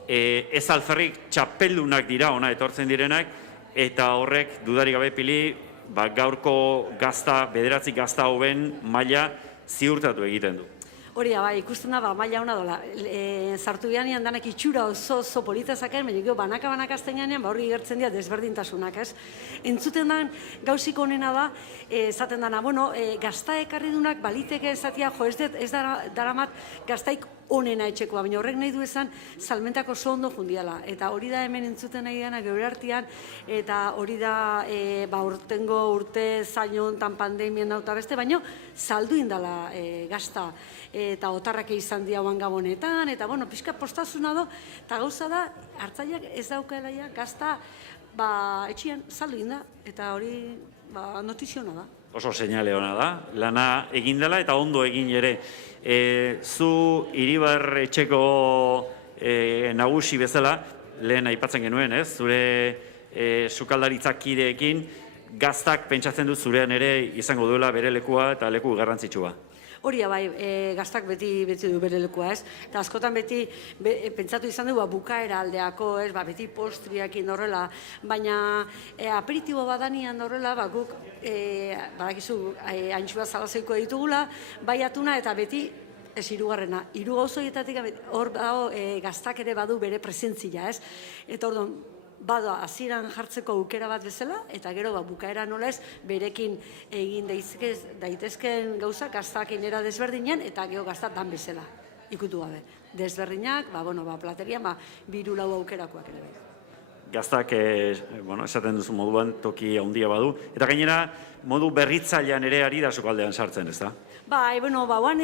ez alferrik txapeldunak dira ona etortzen direnak, eta horrek dudarik gabe Pili, gaurko gazta, 9 gazta hauen maila ziurtatu egiten du. Hori da, ikusten da, maila hona dola. Zartu bihanean danak itxura oso polita zaken, baina banaka azten ganean, horri gertzen dira desberdintasunak, ez? Entzuten den gauzik honena da, esaten dana, gazta ekarri dunak baliteke esatia, ez daramat gaztaik onena etxekoa, baina horrek nahi du esan salmentak oso ondo jundiala. Eta hori da hemen entzuten nahi dena geure artean, eta hori da urtengo urte zaino ontan pandemien dauta beste, baina saldu indala gazta. Eta otarrak izan diauan gabonetan, eta pixka postasuna do, eta gauza da, hartzaileak ez daukalaia gazta etxian saldu inda, eta hori notiziona da. Oso seinale hona da, lana egin dela eta ondo egin ere. Zu Iribar etxeko nagusi bezala, lehen aipatzen genuen, ez? Zure sukaldaritzakideekin, gaztak pentsatzen du zurean ere izango duela bere lekua eta leku garrantzitsua. Hori bai, gaztak beti du bere lekua, ez? Eta askotan beti pentsatu izan du bukaera aldeako, ez? Beti postriakin horrela, baina aperitibo badanian horrela, guk badakizu antxua zalazeiko ditugula, bai atuna eta beti ez hirugarrena. Hiru gauzoietatik hor dago gaztak ere badu bere presentzia, ez? Eta orduan, badoa, hasieran jartzeko aukera bat bezala, eta gero bukaera nola ez, berekin egin daitezkeen gauza gaztakin era desberdinean, eta gero gazta dan bezala, ikutu gabe. Desberdinak, platerian, 2-4 aukerakoak ere bai. Gaztak, esaten duzu moduan, toki handia badu, eta gainera, modu berritzailean ere ari da sukaldean sartzen, ez da? Oan,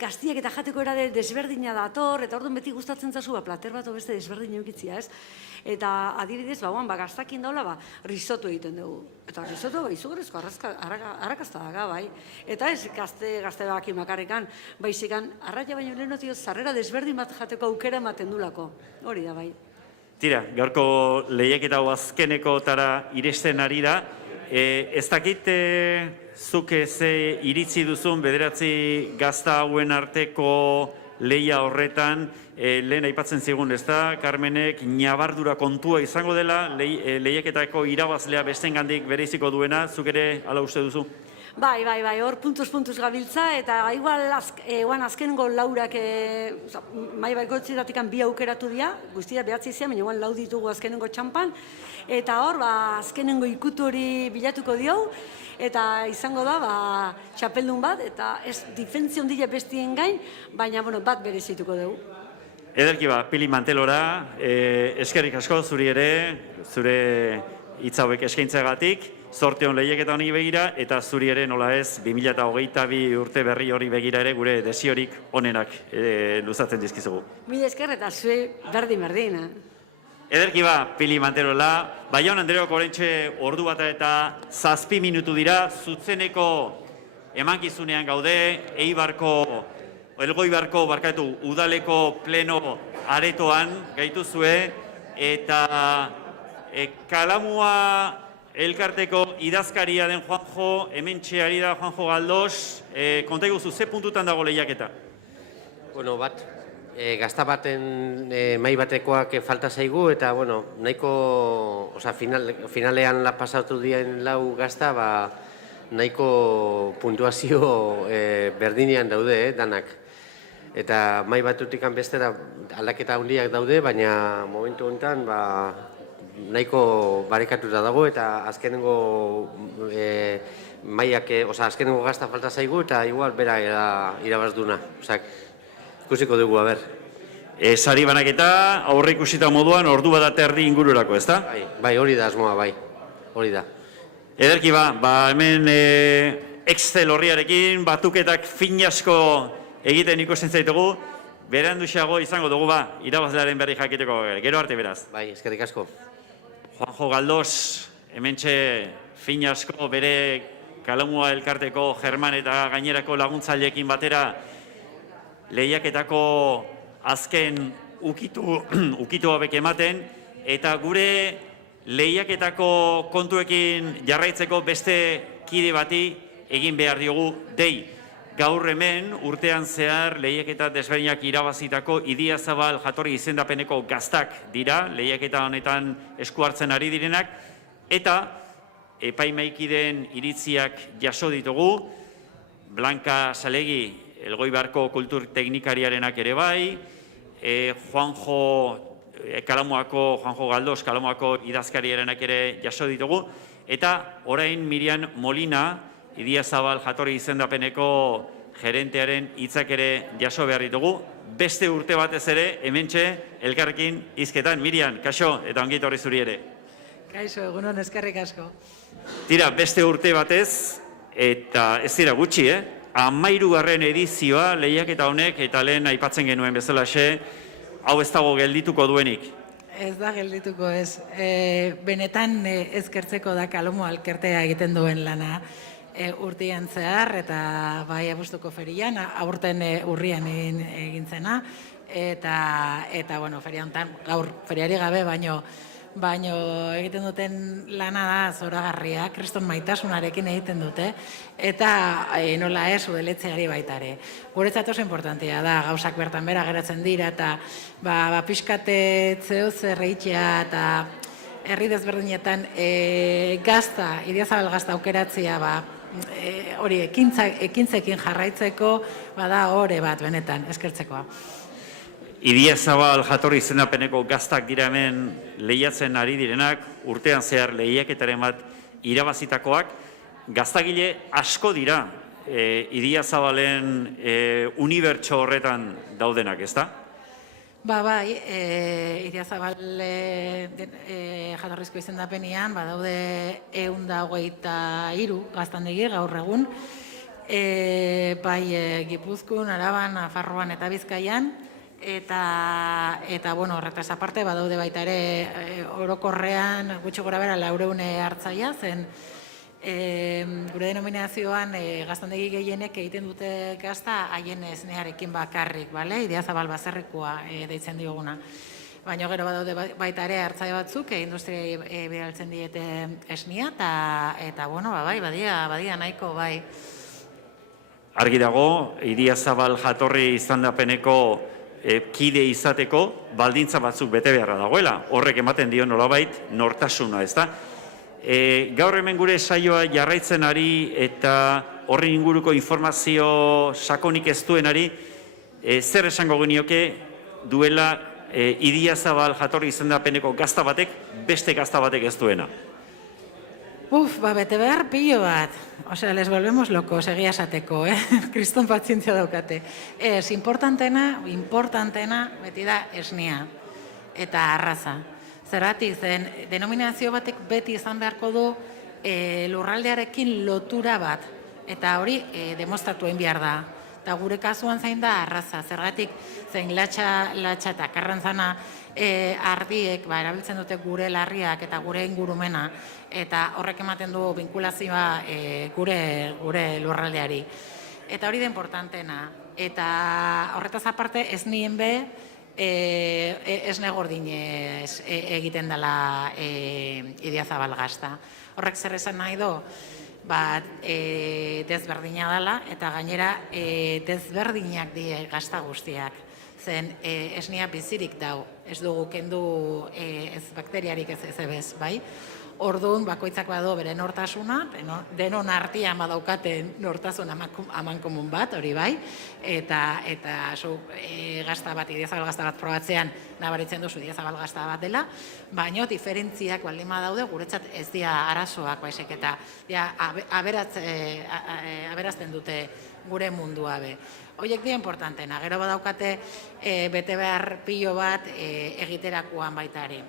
gaztiak eta jateko era desberdina dator, eta orduan beti gustatzen zazu, plater bat beste desberdina eukitzia, ez? Eta adibidez, gaztakin daula, risoto egiten dugu. Eta risoto, izugarrizko arrakazta daga, bai. Eta ez gazte baki makarrikan, baizikan, arraia baino lehenotio zarrera desberdin bat jateko aukera ematen dulako. Hori da, bai. Tira, gaurko lehiaketa azkeneko tara iresten ari da. Ez dakit zuk ze iritzi duzun 9 gazta hauen arteko lehia horretan, lehen aipatzen zigun, ez da, Carmenek nabardura kontua izango dela, lehiaketako irabazlea bestengandik bereiziko duena, zuk ere hala uste duzu? Bai, hor puntuz gabiltza, eta igual azkenengo laurak mai baikotzetatik 2 aukeratu dira, guztia 9 zian, baina igual 4 ditugu azkenengo txampan, eta hor azkenengo ikutu hori bilatuko diogu, eta izango da txapeldun bat, eta ez difentzion dira bestien gain, baina bat berezituko dugu. Ederki Pili Mantelora, eskerrik asko zuri ere, zure hitz hauek eskaintzagatik, zorte hon lehiaketa honi begira, eta zuri ere nola ez, 2022 urte berri hori begira ere gure desiorik onenak luzatzen dizkizugu. Mila esker eta zue berdin. Ederki ba, Pili Manterola. Jaun Andreok orentxe ordu bata eta 7 minutu dira, zuzeneko emankizunean gaude, Elgoibarko udaleko pleno aretoan gaituzue, eta Kalamua elkarteko idazkaria den Juanjo, hementxe ari da Juanjo Galdos, konta iguzu, ze puntutan dago lehiaketa? Bueno, gazta baten mai batekoak falta zaigu, eta, bueno, nahiko, finalean pasatu dien lau gazta, nahiko puntuazio berdinean daude, danak. Eta mai batutik bestera aldaketa handiak daude, baina momentu honetan nahiko barekatuta dago, eta azkenengo maiak, azkenengo gazta falta zaigu, eta igual bera irabazduna. Ikusiko dugu, a ber. Sari banaketa, aurre ikusita moduan, ordu bat eta erdi ingururako, ez da? Bai, hori da asmoa, bai, hori da. Ederki hemen Excel horriarekin, batuketak fin asko egiten ikusten zaitugu, beranduxeago izango dugu irabazlearen berri jakiteko, gero arte beraz. Bai, eskerrik asko. Juanjo Galdos, hementxe fin asko bere Kalamua elkarteko German eta gainerako laguntzaileekin batera lehiaketako azken ukitu hauek ematen, eta gure lehiaketako kontuekin jarraitzeko beste kide bati egin behar diogu dei. Gaur hemen urtean zehar lehiaketa desberdinak irabazitako Idiazabal jatorri izendapeneko gaztak dira, lehiaketa honetan esku hartzen ari direnak, eta epaimaikideen iritziak jaso ditugu, Blanca Salegi, Elgoibarko kultur teknikariarenak ere bai, Kalamuako, Juanjo Galdos, Kalamuako idazkariarenak ere jaso ditugu, eta orain Miriam Molina, Idiazabal jatorri izendapeneko gerentearen hitzak ere jaso behar ditugu, beste urte batez ere, hementxe, elkarrekin hizketan. Miriam, kaixo, eta ongi etorri zuri ere. Kaixo, egunon eskerrik asko. Tira, beste urte batez, eta ez dira gutxi, 13. edizioa lehiaketa honek, eta lehen aipatzen genuen bezalaxe, hau ez dago geldituko duenik. Ez da geldituko ez. Benetan ezkertzeko da Kalamua elkartea egiten duen lana urtean zehar, eta bai abuztuko ferian, aurten urrian egin zena, eta bueno, feria honetan, gaur feriari gabe, baino egiten duten lana da zoragarria, kriston maitasunarekin egiten dute, eta nola ez udeletzeari baitare. Guretzat oso importantea da, gauzak bertan bera geratzen dira, eta pixkate zehoz erreitzea, eta herri desberdinetan gazta, Idiazabal gazta aukeratzea, hori ekintzekin jarraitzeko, bada hori bat benetan, eskertzekoa. Idiazabal jatorri izendapeneko gaztak dira hemen lehiatzen ari direnak, urtean zehar lehiaketaren bat irabazitakoak, gaztagile asko dira Idiazabalen unibertso horretan daudenak, ez da? Bai, Idiazabal jatorrizko izendapenean, badaude 123 gaztandegi gaur egun, bai Gipuzkoan, Araban, Nafarroan eta Bizkaian, eta bueno, horretaz aparte, badaude baita ere orokorrean gutxi gora bera 400 hartzaia, zen gure denominazioan gaztandegi gehienek egiten dute gazta haien esnearekin bakarrik, Idiazabal baserrikoa deitzen dioguna. Baina gero badaude baita ere hartzaile batzuk, industriai bidaltzen diete esnia, eta bueno, badia nahiko, bai. Argi dago, Idiazabal jatorri izendapeneko kide izateko baldintza batzuk bete beharra dagoela. Horrek ematen dio nolabait nortasuna, ez da? Gaur hemen gure saioa jarraitzen ari eta horri inguruko informazio sakonik ez duenari, zer esango genioke duela Idiazabal jatorri izendapeneko gazta batek, beste gazta batek ez duena? Bete behar pilo bat. Les volvemos locos, egia esateko, kriston pazientzia daukate. Ez, importantena beti da esnia eta arraza. Zergatik zen, denominazio batek beti izan beharko du lurraldearekin lotura bat. Eta hori demostratu egin behar da. Eta gure kasuan zein da arraza, zergatik zein latxa eta karrantzana ardiek erabiltzen dute gure larriak eta gure ingurumena, eta horrek ematen du binkulazioa gure lurraldeari. Eta hori da importantena. Eta horretaz aparte ez nien be, esne gordinez egiten dela Idiazabal gazta. Horrek zer esan nahi do, desberdina dela, eta gainera desberdinak die gazta guztiak. Zen esnea bizirik dau, ez dugu kendu ez bakteriarik ez ebez, bai? Orduan, bakoitzak badu bere nortasuna, denon artean badaukaten nortasun amankomun bat, hori bai, eta gazta bat, Idiazabal gazta bat probatzean nabaritzen duzu Idiazabal gazta bat dela, baina diferentziak baldin badaude guretzat ez dira arazoak baizik eta aberazten dute gure mundua be. Horiek dira importantena, gero badaukate bete behar pilo bat egiterakoan baita ere.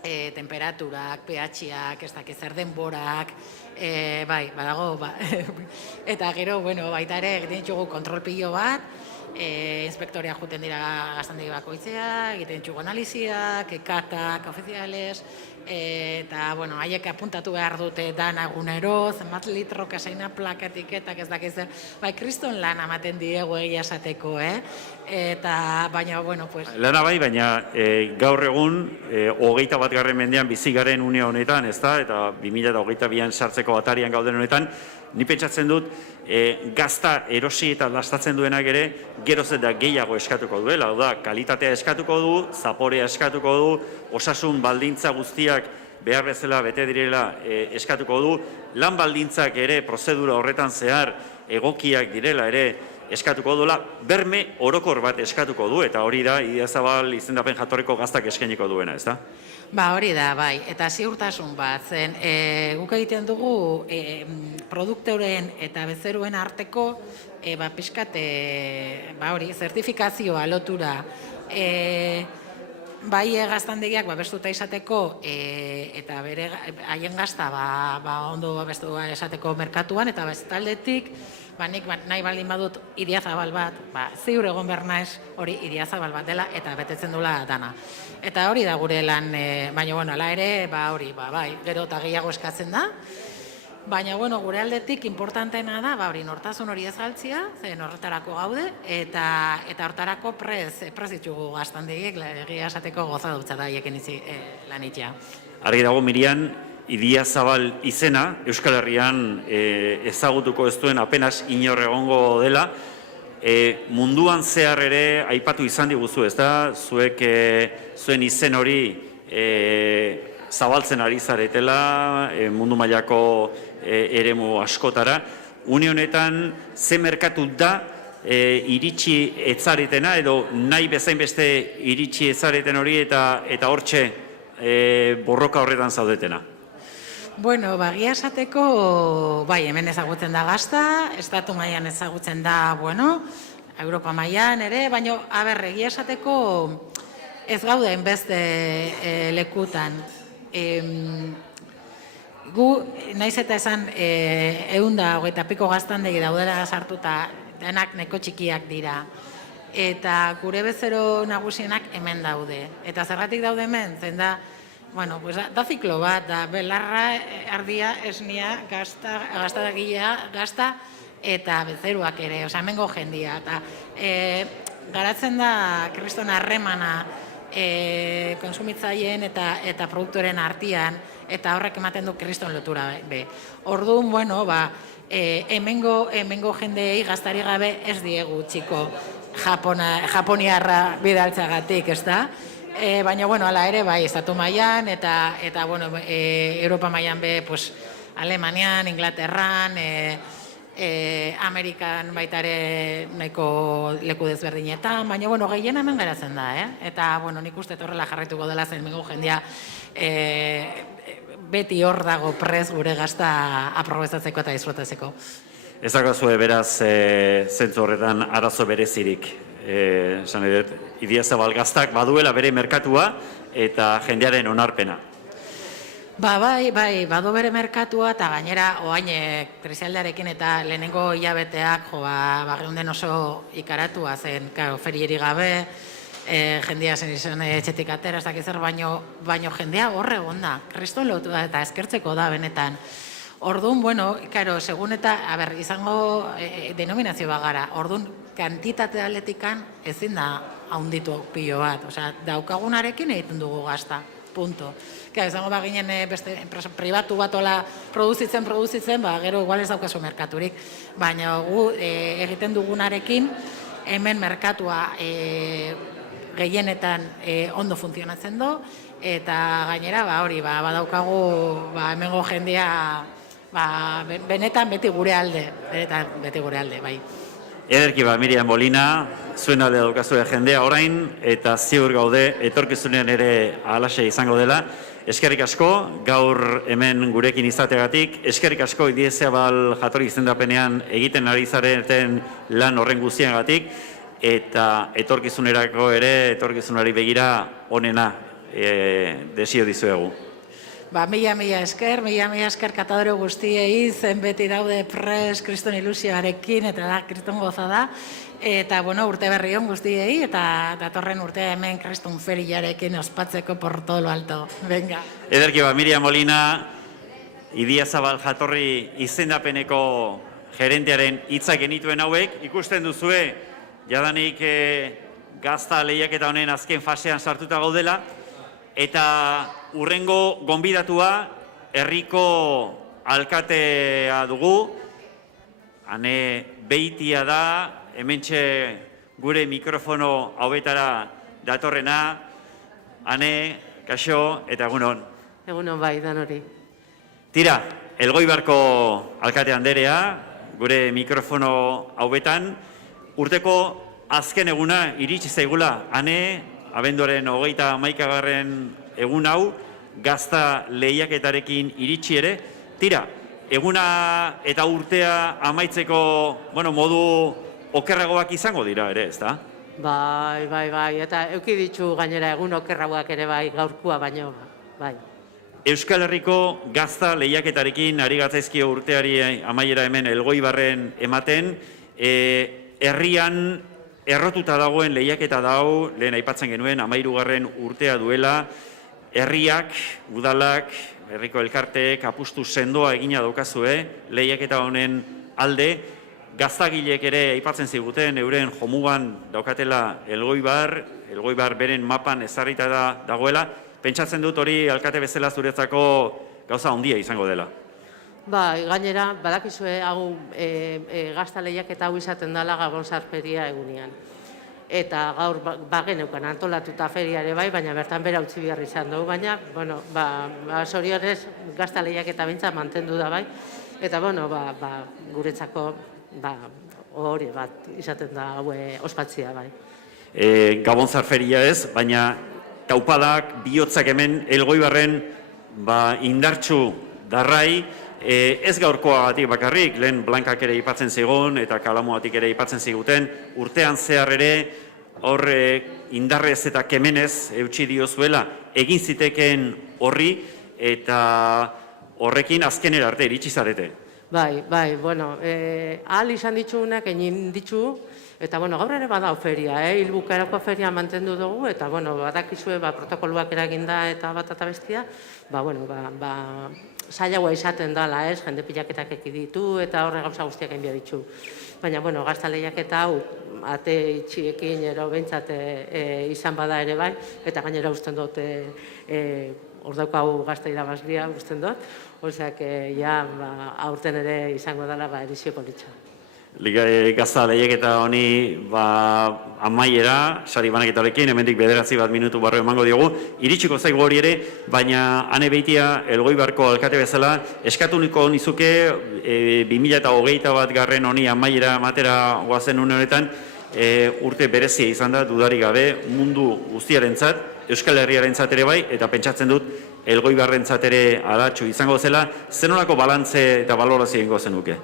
Temperaturak, pH-ak, ez dakiz zer denborak, bai, badago, eta gero, baita ere, egiten ditugu kontrol pilo bat, inspektorea juten dira gaztandegi bakoitzea, egiten ditugu analiziak, katak, ofiziales, eta, haiek apuntatu behar dute dana egunero, zenbat litro, kasaina plaka, etiketak, ez dakiz zer, bai, kriston lan amaten diegu egia esateko, eta, baina, pues... Lana bai, baina gaur egun, 21. mendean bizi garen une honetan, ez da, eta 2022an sartzeko atarian gauden honetan, ni pentsatzen dut, gazta erosi eta lastatzen duenak ere, geroz eta gehiago eskatuko duela, da, kalitatea eskatuko du, zaporea eskatuko du, osasun baldintza guztiak behar bezala bete direla eskatuko du, lan baldintzak ere prozedura horretan zehar egokiak direla ere eskatuko duela, berme orokor bat eskatuko du, eta hori da Idiazabal izendapen jatorriko gaztak eskainiko duena, ez da? Hori da, bai, eta ziurtasun bat, zen guk egiten dugu produkteuren eta bezeruen arteko pixkat, zertifikazioa lotura, bai gaztandegiak babestuta izateko eta bere haien gazta ondo babestua esateko merkatuan, eta bestaldetik nik nahi baldin badut Idiazabal bat, ziur egon behar naiz hori Idiazabal bat dela eta betetzen dula dana. Eta hori da gure lan, baina, ala ere, hori, bai, gero eta gehiago eskatzen da. Baina, gure aldetik importanteena da, hori, nortasun hori ez galtzia, zen horretarako gaude, eta horretarako prez ditugu gaztandegiek, egia esateko goza dutza da, hieken lan itxea. Argi dago, Mirian, Idiazabal izena, Euskal Herrian ezagutuko ez duen apenas inor egongo dela, munduan zehar ere aipatu izan diguzu, ez da? Zuek zuen izen hori zabaltzen ari zaretela, mundu mailako eremu askotara. Une honetan, ze merkatu da iritsi etzaretena, edo nahi bezain beste iritsi etzareten hori eta hortxe borroka horretan zaudetena? Bagia esateko, bai, hemen ezagutzen da gazta, estatu mailan ezagutzen da, Europa mailan ere, baina, egia esateko ez gaude beste lekutan. Gu, naiz eta esan, 120 piko gaztandegi daudela sartuta, denak neko txikiak dira. Eta gure bezero nagusienak hemen daude. Eta zergatik daude hemen, zen da, da ziklo bat, da belarra, ardia, esnia, gazta eta bezeruak ere, hemengo jendia. Garatzen da kriston harremana konsumitzaileen eta produktoren artean, eta horrek ematen du kriston lotura be. Orduan, hemengo jendeei gaztari gabe ez diegu txiko japoniarra bidaltzagatik, ez da? Baina, ala ere, bai, estatu mailan eta Europa mailan be, Alemanian, Inglaterran, Amerikan baita ere nahiko leku desberdinetan, baina, gehien hemen geratzen da, eta, nik uste horrela jarraituko dela zen mengo jendia beti hor dago prez gure gazta aprobezatzeko eta disfrutatzeko. Ez dakazue beraz zentzu horretan arazo berezirik. Esan edut, Idiazabal gaztak baduela bere merkatua eta jendearen onarpena. Bai, badu bere merkatua, eta gainera, oain krisialdarekin eta lehenengo hilabeteak, geunden oso ikaratua zen, ferieri gabe, jendia zen izan etxetik atera, ez dakiz zer, baino jendea horre egon da, kriston lotu da, eta eskertzeko da benetan. Orduan, bueno, segun eta, izango denominazio bagara, orduan, kantitate atletikan ezin da haunditu pilo bat, osea, daukagunarekin egiten dugu gazta, punto. Izango baginen beste enpresa pribatu bat ola produzitzen, gero igual ez daukazu merkaturik, baina gu egiten dugunarekin, hemen merkatua gehienetan ondo funtzionatzen du, eta gainera, hori, badaukagu hemengo jendea benetan beti gure alde, bai. Ederki Miriam Molina, zuen alde daukazue jendea orain, eta ziur gaude etorkizunean ere alaxe izango dela. Eskerrik asko, gaur hemen gurekin izateagatik, eskerrik asko Idiazabal jatorri izendapenean egiten ari zareten lan horren guztiagatik, eta etorkizunerako ere, etorkizunari begira onena desio dizuegu. Mila esker katadore guztiei, zen beti daude pres kriston ilusioarekin, eta da, kriston goza da. Eta, urte berri hon guztiei, eta datorren urtea hemen kriston feriarekin ospatzeko por todo lo alto. Venga. Ederki Miriam Molina, Idiazabal jatorri izendapeneko gerentearen hitzak genituen hauek, ikusten duzue, jadanik gazta lehiaketa honen azken fasean sartuta gaudela, eta urrengo gonbidatua herriko alkatea dugu, Ane Beitia da, hementxe gure mikrofono hauetara datorrena, Ane, kaixo, eta egunon. Egunon bai, danori. Tira, Elgoibarko alkate anderea, gure mikrofono hauetan, urteko azken eguna iritsi zaigula, Ane, abenduaren 31. egun hau, gazta lehiaketarekin iritsi ere. Tira, eguna eta urtea amaitzeko, modu okerragoak izango dira ere, ez da? Bai, eta euki ditu gainera egun okerragoak ere bai, gaurkua baino, bai. Euskal Herriko gazta lehiaketarekin ari gatzaizkio urteari amaiera hemen Elgoibarren ematen, herrian errotuta dagoen lehiaketa dau, lehen aipatzen genuen 13. urtea duela, herriak, udalak, herriko elkarteek apustu sendoa egina daukazue, lehiaketa honen alde, gaztagilek ere aipatzen ziguten, euren jomugan daukatela Elgoibar beren mapan ezarrita dagoela, pentsatzen dut hori alkate bezala zuretzako gauza handia izango dela. Bai, gainera, badakizue hau gazta lehiaketa hau izaten dela Gabon Sarferia egunean. Eta gaur bageneukan antolatuta feria ere bai, baina bertan bera utzi behar izan dugu, baina, zorionez gazta lehiaketa bintza mantendu da bai, eta, guretzako, hori bat izaten da haue ospatzia bai. Gabon Sarferia ez, baina taupadak, bihotzak hemen Elgoibarren indartsu darrai, ez gaurkoagatik bakarrik, lehen Blankak ere aipatzen zigun eta Kalamoatik ere aipatzen ziguten, urtean zehar ere horre indarrez eta kemenez eutsi diozuela egin ziteken horri eta horrekin azkenera arte iritsi zarete. Bai, ahal izan ditugunak egin ditu, eta gaur ere badau feria, hilbukaerako feria mantendu dugu, eta badakizue protokoluak eraginda eta bat eta bestia, zailagoa izaten dela, jende pilaketak ekiditu eta horre gauza guztiak egin ditu. Baina, gazta lehiaketa hau, ate itxiekin ero behintzat izan bada ere bai, eta gainera usten dut, hor daukagu gazta irabazlia usten dut, oseak, aurten ere izango dela edizio politxa. Gazta lehiaketa honi amaiera, sari banaketarekin, hemendik 9 minutu barro emango diogu, iritsiko zaigu hori ere, baina Ane Beitia Elgoibarko alkate bezala, eskatuniko nizuke 2021 honi amaiera matera goazen une honetan, urte berezia izan da, dudarik gabe, mundu guztiarentzat, Euskal Herriarentzat ere bai, eta pentsatzen dut Elgoibarrentzat ere alatxu izango zela, zenolako balantze eta balorazio egingo zenuke?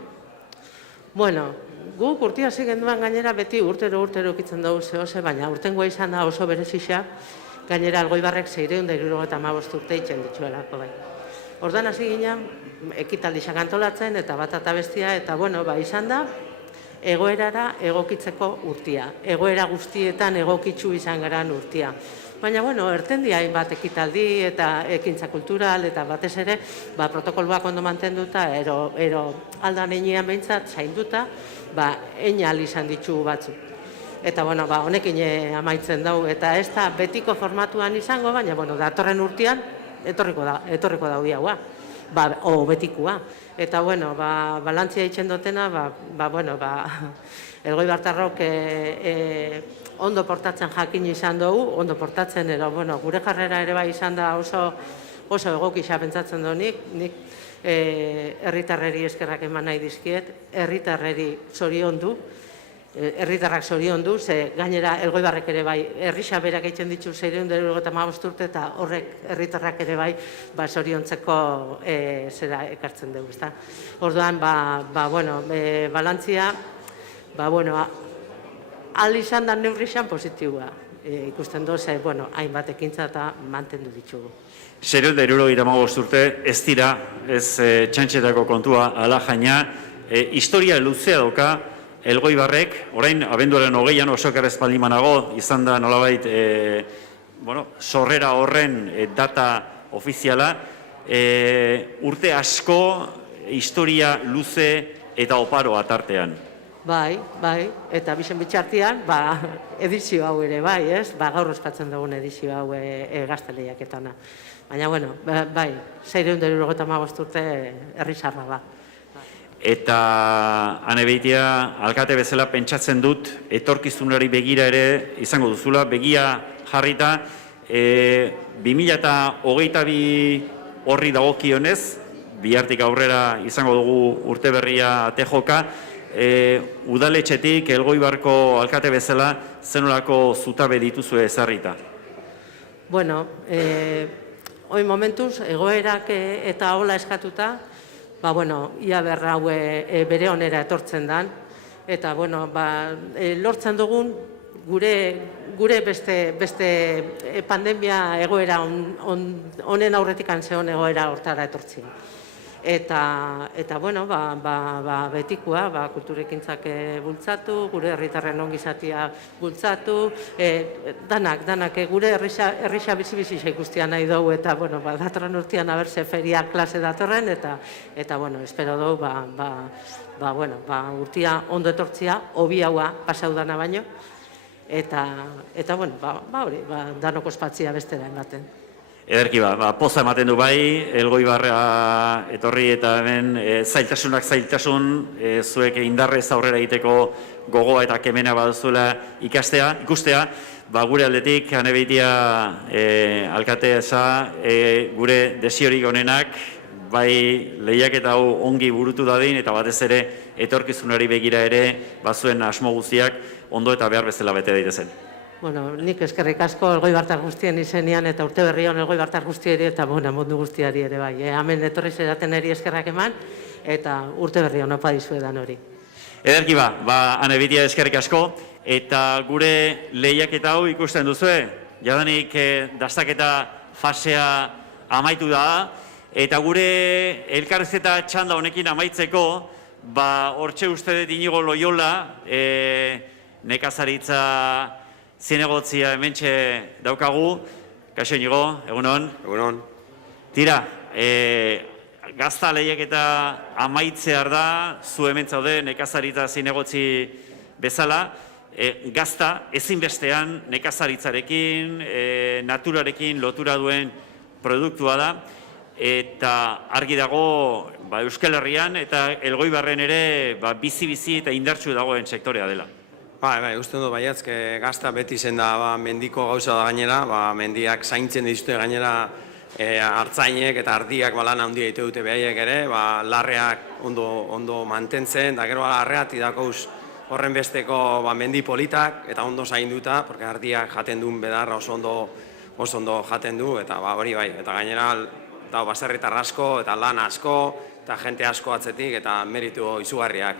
Guk urtia zigenduan gainera beti urtero ukitzen dugu zehose, baina urtengoa izan da oso berezisa, gainera Elgoibarrek 675 urte itzen dituelako bai. Orduan hasi ginen, ekitaldixak antolatzen, eta bat eta bestia, eta bueno, izan da, egoerara egokitzeko urtia. Egoera guztietan egokitzu izan garan urtia. Baina, bueno, ertendia hainbat ekitaldi eta ekintza kultural, eta batez ere, protokoloak ondo mantenduta, ero aldan einean behintzat, zainduta, einal izan ditugu batzuk. Eta, bueno, honekin amaitzen dugu, eta ez da betiko formatuan izango, baina, bueno, datorren urtean, etorriko daudi haua, o betikua. Eta, bueno, balantzia itxen dutena, Elgoi Bartarrok ondo portatzen jakin izan dugu, ondo portatzen, bueno, gure jarrera ere bai izan da oso egokisa pentsatzen du nik herritarreri eskerrak eman nahi dizkiet, herritarreri zoriondu, herritarrak zoriondu, ze gainera Elgoibarrek ere bai, herrisa berak egiten ditu 675 urte, eta horrek herritarrak ere bai zoriontzeko zera ekartzen dugu, ezta. Orduan, balantzia, aldi izan da neurrixan positiua. Ikusten duz, hainbat ekintza eta mantendu ditugu. 675 urte ez dira, ez txantxetako kontua ala jaina, historia luzea doka Elgoibarrek, orain abenduaren 20an osokar espaldimanago izan da nolabait sorrera horren data ofiziala, urte asko, historia luze eta oparo atartean. Bai, eta bizen bitxartian, edizio hau ere bai, ez? Gaur ospatzen dugun edizio hau gazteleiaketana. Baina, bueno, 675 urte herrizarra da. Eta ane behitia, alkate bezala pentsatzen dut, etorkizunari begira ere izango duzula, begia jarrita, 2022 horri dagokionez, bihartik aurrera izango dugu urte berria tejoka, udaletxetik Elgoibarko alkate bezala zenolako zutabe dituzue ezarrita? Bueno, oin momentuz, egoerak eta hola eskatuta, ia berra hau bere onera etortzen dan, eta, lortzen dugun gure beste pandemia egoera honen aurretik antzeon egoera hortara etortzen. Eta, betikua, kulturekintzak bultzatu, gure herritarren ongizatia bultzatu, danak, gure herrisa bizi-bizi ikustia nahi dugu, eta, datorren urtean abertze feria klase datorren, eta, espero dugu, urtia ondo etortzia, hobi haua pasau dana baino, eta, hori, danok ospatzia bestera ematen. Ederki poza ematen du bai, Elgoibarra etorri eta hemen zailtasun, zuek indarrez aurrera egiteko gogoa eta kemena baduzuela ikustea, gure aldetik, ane behitia alkate eza, gure desiorik onenak, bai lehiaketa hau ongi burutu dadin, eta batez ere etorkizunari begira ere, zuen asmo guztiak ondo eta behar bezala bete daitezen. Nik eskerrik asko Elgoi Bartar guztien izenean, eta urte berri hon Elgoi Bartar guztiari eta mundu guztiari ere bai. Hemen etorri zeraten eri eskerrak eman, eta urte berri hon opa dizuedan hori. Ederki ane bitia eskerrik asko, eta gure lehiaketa hau ikusten duzue, jadanik dastaketa fasea amaitu da, eta gure elkarrizketa txanda honekin amaitzeko, hortxe uste dut Inigo Loyola, nekazaritza zinegotzia hementxe daukagu. Kaixo Inigo, egunon? Egunon. Tira, gazta lehiaketa amaitzear da, zu hemen zaude nekazaritza zinegotzi bezala, gazta ezinbestean nekazaritzarekin, naturarekin lotura duen produktua da, eta argi dago Euskal Herrian eta Elgoibarren ere bizi-bizi eta indartsu dagoen sektorea dela. Uste dut baiatzke gazta beti zen da mendiko gauza da gainera, mendiak zaintzen dituzte gainera hartzainek eta ardiak lan handia ditu dute behaiek ere, larreak ondo mantentzen, da gero larreati dakouz horren besteko mendi politak eta ondo zainduta, porque ardiak jaten duen bedarra oso ondo jaten du, eta hori bai, eta gainera baserritar asko eta lan asko eta jente asko atzetik eta meritu izugarriak,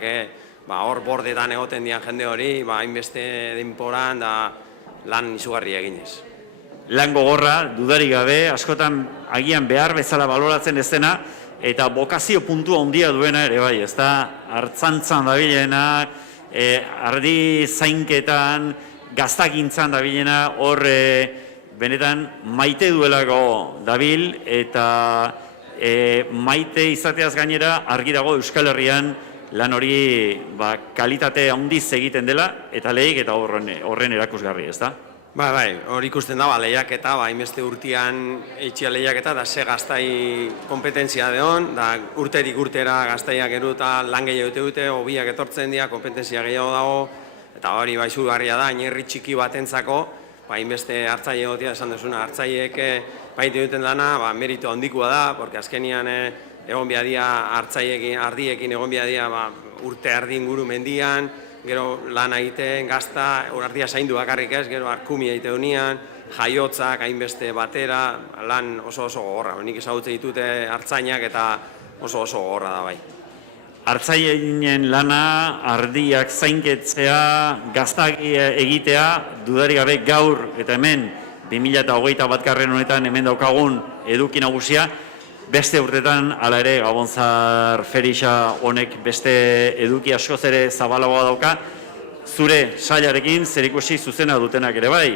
hor bordetan egoten dian jende hori, hainbeste denporan da lan izugarri eginez. lan gogorra, dudarik gabe, askotan agian behar bezala baloratzen ez dena, eta bokazio puntua handia duena ere bai, ez da, hartzantzan dabilena, ardi zainketan, gaztagintzan dabilena, hor benetan maite duelako dabil, eta maite izateaz gainera argi dago Euskal Herrian lan hori kalitate handiz egiten dela, eta lehik eta horren erakusgarri, ez da? Bai, hori ikusten da, lehiaketa, hainbeste urtean eitxia lehiaketa, da ze gaztai kompetentzia deon, da urterik urtera gaztaiak eru eta lan gehiago dute, hobiak etortzen dira, kompetentzia gehiago dago, eta hori izugarria da, inerri txiki batentzako, hainbeste hartzaile egotia, esan duzuna, hartzaileek baite duten dana, meritu handikoa da, porque azkenian egon biadia hartzaileekin, ardiekin egon biadia urte ardi inguru mendian, gero lan egiten, gazta, ardia zaindu bakarrik ez, gero arkumi egite unian, jaiotzak, hainbeste batera, lan oso gogorra. Nik ezagutzen ditute hartzainak eta oso gogorra da bai. Hartzaileen lana, ardiak zainketzea, gaztak egitea, dudarik gabe gaur eta hemen 2021 honetan hemen daukagun eduki nagusia, beste urtetan, hala ere, Gabonzar Ferixa honek beste eduki askoz ere zabalagoa dauka, zure sailarekin zerikusi zuzena dutenak ere bai,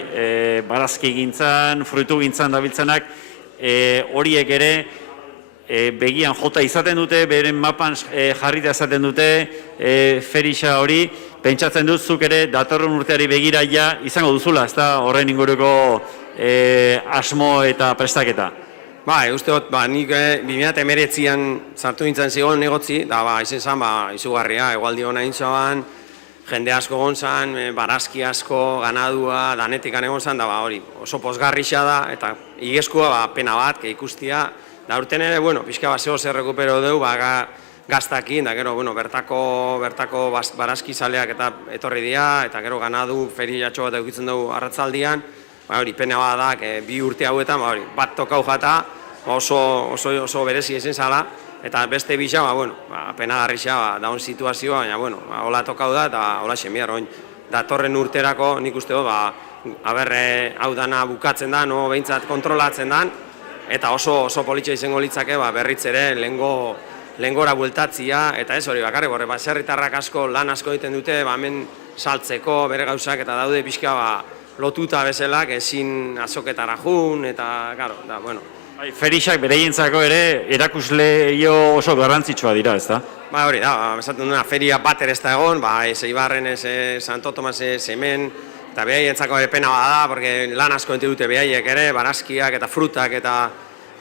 barazki gintzan, fruitu gintzan dabiltzenak, horiek ere, begian jota izaten dute, beren mapan jarrita izaten dute, Ferixa hori, pentsatzen dut zuk ere datorren urteari begira ja izango duzula, ez da horren inguruko asmo eta prestaketa. Uste dut, nik 2019an sartu nintzen zigon negotzi, da izan zen, izugarria, egualdi hona intzoan, jende asko gontzan, barazki asko, ganadua, danetikan egon zen, da hori oso pozgarrixa da, eta igeskua pena bat, ikustia, da urten ere, pixka zeo zer rekupero dugu, gaztakin, da gero, bertako barazki zaleak eta etorri dira, eta gero ganadu, feriatxo bat eukitzen dugu arratzaldian, hori pena bat da, bi urte hauetan, bat tokau jata, oso berezi ezen zala, eta beste bisa, pena garrixa, daun situazioa, baina, hola tokau da, eta hola xemiar, datorren urterako, nik uste dut, hau dana bukatzen da, behintzat kontrolatzen da, eta oso politxa izango litzake, berritz ere, lehengora bueltatzia, eta ez hori bakarrik, baserritarrak asko, lan asko egiten dute, hemen saltzeko, bere gauzak, eta daude pixka, lotuta bezalak, ezin azoketara jun, eta, da, Ferixak bereientzako ere erakusleio oso garrantzitsua dira, ez da? Hori da, esaten duna, feria bat ere ez da egon, ez Eibarren, ez Santo Tomas, ez hemen, eta behaientzako pena bada, porque lan asko ente dute behaiek ere, barazkiak eta frutak eta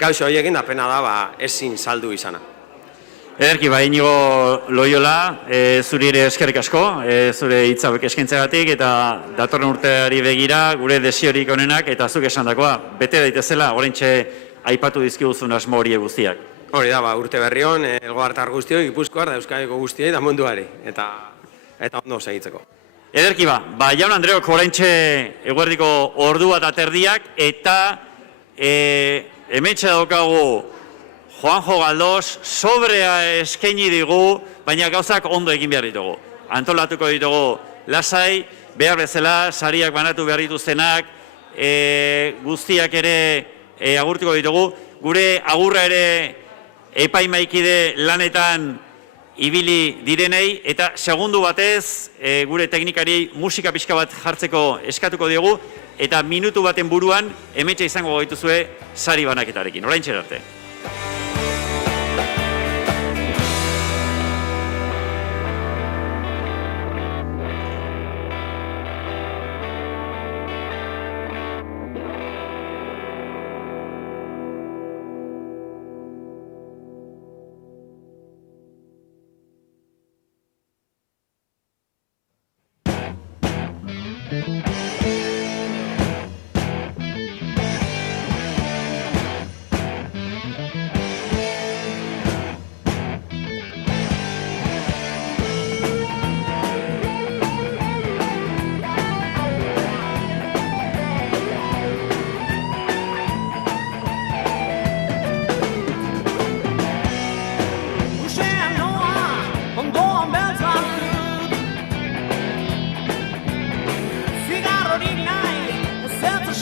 gauza horiekin da pena da, ezin saldu izana. Ederki, Inigo Loiola, zuri ere eskerrik asko, zure hitzauek eskaintzeagatik eta datorren urteari begira, gure desiorik onenak eta zuk esandakoa, bete daitezela, oraintxe aipatu dizkiguzun asmo horiek guztiak. Hori da, urte berri hon, elgoartar guztioi, Gipuzkoar da Euskadiko guztioi da munduari, eta ondo segitzeko. Ederki Jaun Andreok oraintxe eguerdiko ordu bat aterdiak, eta hementxe daukagu Juanjo Galdós sobrea eskaini digu, baina gauzak ondo egin behar ditugu. Antolatuko ditugu lasai, behar bezala, sariak banatu behar dituztenak, guztiak ere agurtiko ditugu. Gure agurra ere epaimaikide lanetan ibili direnei, eta segundu batez gure teknikari musika pixka bat jartzeko eskatuko diegu, eta minutu baten buruan hementxe izango gaituzue sari banaketarekin. Oraintxe arte. Cigarro di nahi, ez zertu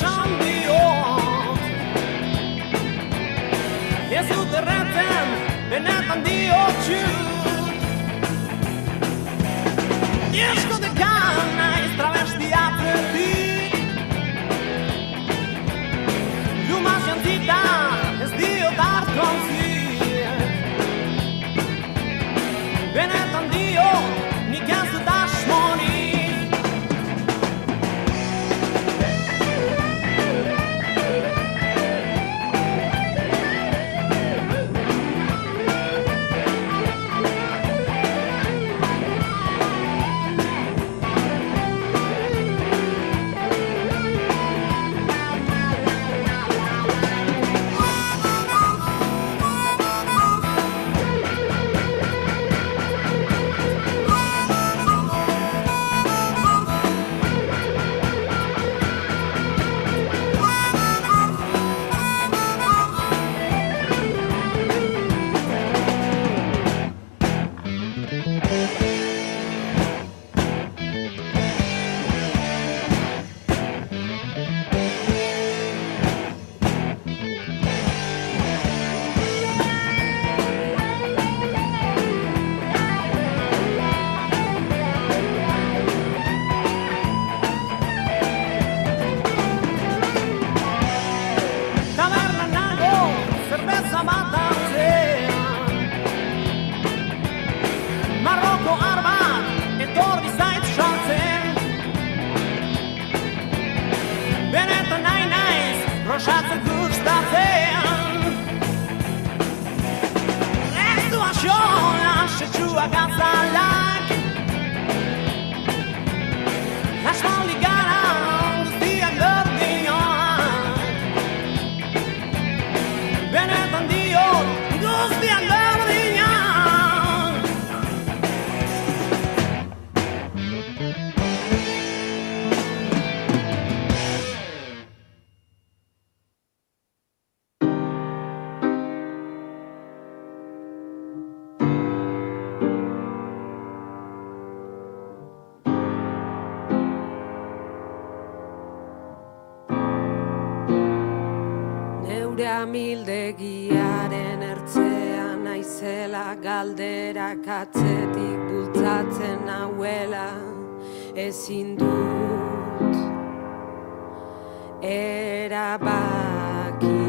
benetan diotsut. Diskotekan naiz travestiatzetik, lumaz jantzita ez diot hartu ontziek. Benetan dio, nik ez dut asmorik. Tabernan nago, zerbeza bat atzean, Marroko arbat etorri zait saltzen. Benetan nahi naiz, rosatzen gustatzen. Ez du axola, setxuak azalak, aspaldi gara guztiak berdinoak. Benetan diot guztiak berdinak. Neure amildegiaren ertzean naizela, galderak atzetik bultzatzen nauela, ezin dut erabaki,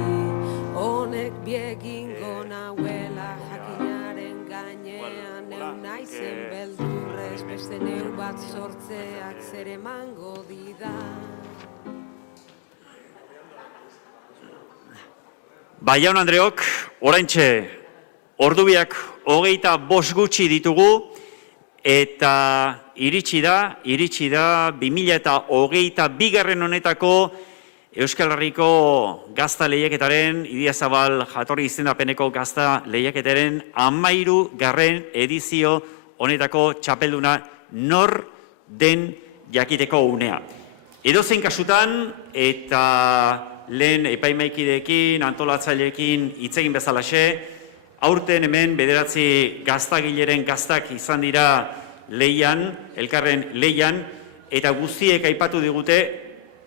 honek biegingo nauela, jakinaren gainean neu naizen beldurrez, beste neu bat sortzeak zer emango didan. Ba, jaun Andreok, oraintxe ordubiak 25 gutxi ditugu, eta iritsi da 2022 honetako Euskal Herriko gazta lehiaketaren, Idiazabal jatorri izendapeneko gazta lehiaketaren 13. edizio honetako txapelduna nor den jakiteko unea. Edozein kasutan, eta lehen epaimaikideekin, antolatzaileekin hitz egin bezalaxe, aurten hemen 9 gaztagileren gaztak izan dira lehian, elkarren lehian, eta guztiek aipatu digute,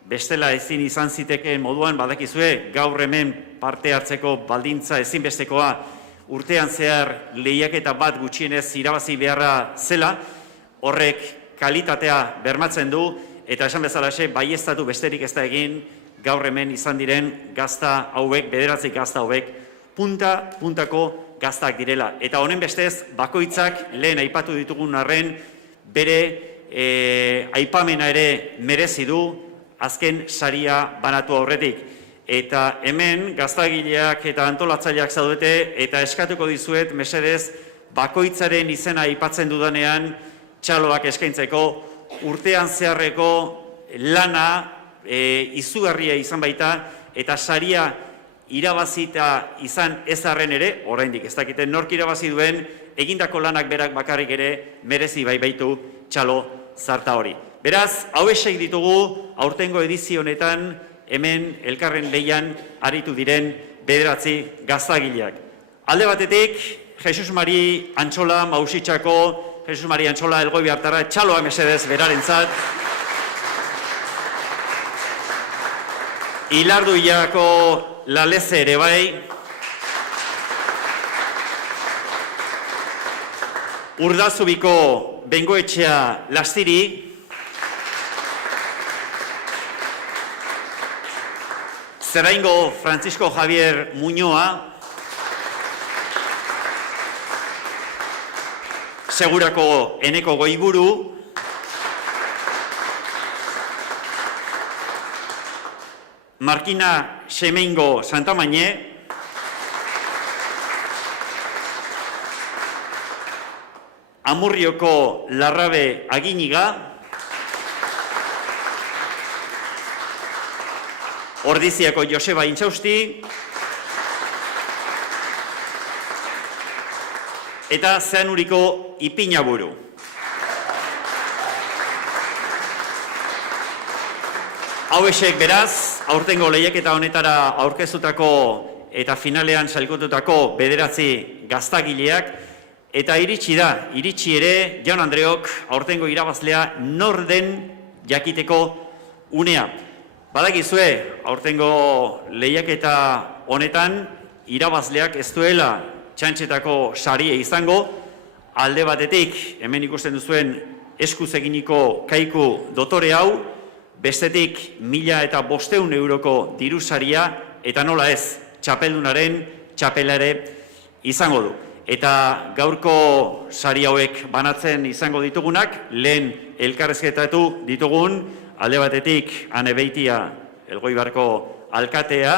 bestela ezin izan zitekeen moduan, badakizue, gaur hemen parte hartzeko baldintza ezinbestekoa urtean zehar lehiaketa bat gutxienez irabazi beharra zela, horrek kalitatea bermatzen du, eta esan bezalaxe, baieztatu besterik ez da egin, gaur hemen izan diren gazta hauek, 9 gazta hauek, puntako gaztak direla. Eta honen bestez, bakoitzak lehen aipatu ditugun arren, bere aipamena ere merezi du, azken saria banatu aurretik. Eta hemen gaztagileak eta antolatzaileak zaudete, eta eskatuko dizuet, mesedez, bakoitzaren izena aipatzen dudanean, txaloak eskaintzeko, urtean zeharreko lana, izugarria izan baita, eta saria irabazita izan ez arren ere, oraindik ez dakiten nork irabazi duen, egindako lanak berak bakarrik ere merezi baitu txalo zarta hori. Beraz, hauexek ditugu aurtengo edizio honetan hemen elkarren lehian aritu diren 9 gaztagileak. Alde batetik, Jesus Mari Antxola Mausitxako, Jesus Mari Antxola Elgoibartarra, txaloa mesedez berarentzat. Ilarduilako Laleze ere bai. Urdazubiko Bengoetxea Lastiri, Zeraingo Francisco Javier Muñoa, Segurako Eneko Goiburu, Markina Xemeingo Santamañe, Amurrioko Larrabe Aginiga, Ordiziako Joseba Intxausti, eta Zeanuriko Ipinaburu. Hauexek beraz, aurtengo lehiaketa honetara aurkeztutako eta finalean sailkatutako 9 gaztagileak, eta iritsi ere, Jaun Andreok aurtengo irabazlea nor den jakiteko unea. Badakizue, aurtengo lehiaketa honetan irabazleak ez duela txantxetako sarie izango, alde batetik, hemen ikusten duzuen eskuz eginiko kaiku dotore hau, bestetik 1.500 euroko diru saria, eta nola ez, txapeldunaren txapelare izango du. Eta gaurko sari hauek banatzen izango ditugunak, lehen elkarrezketatu ditugun, alde batetik Ane Beitia, Elgoibarko alkatea,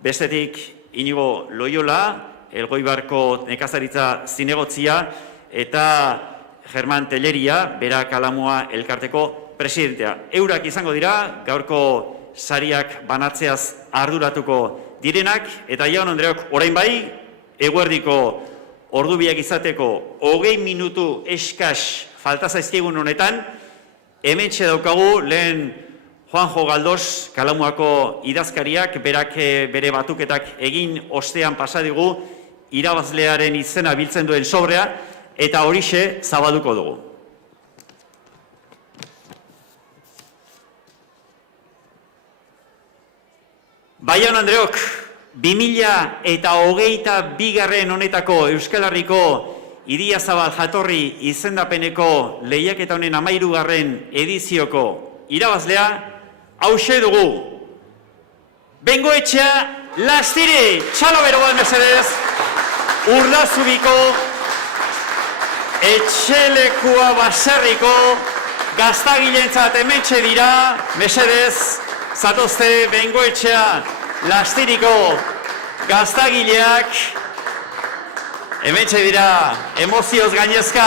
bestetik Inigo Loiola, Elgoibarko nekazaritza zinegotzia, eta German Telleria, Bera Kalamua elkarteko presidentea. Eurak izango dira, gaurko sariak banatzeaz arduratuko direnak, eta Jaun Andreok orain bai, eguerdiko ordubiak izateko 20 minutu eskas falta zaizkigun honetan, hementxe daukagu lehen Juanjo Galdos, Kalamuako idazkariak, berak bere batuketak egin ostean pasadigu, irabazlearen izena biltzen duen sobrea, eta horixe zabalduko dugu. Jaun Andreok, 2022 honetako Euskal Herriko Idiazabal jatorri izendapeneko lehiaketa honen 13. edizioko irabazlea, hauxe dugu. Bengoetxea Lastiri, txalo bero bat mesedez, Urdazubiko etxelekua baserriko gaztagilentzat hementxe dira, mesedez, zatozte Bengoetxea Lastiriko gaztagileak, hementxe dira, emozioz gainezka,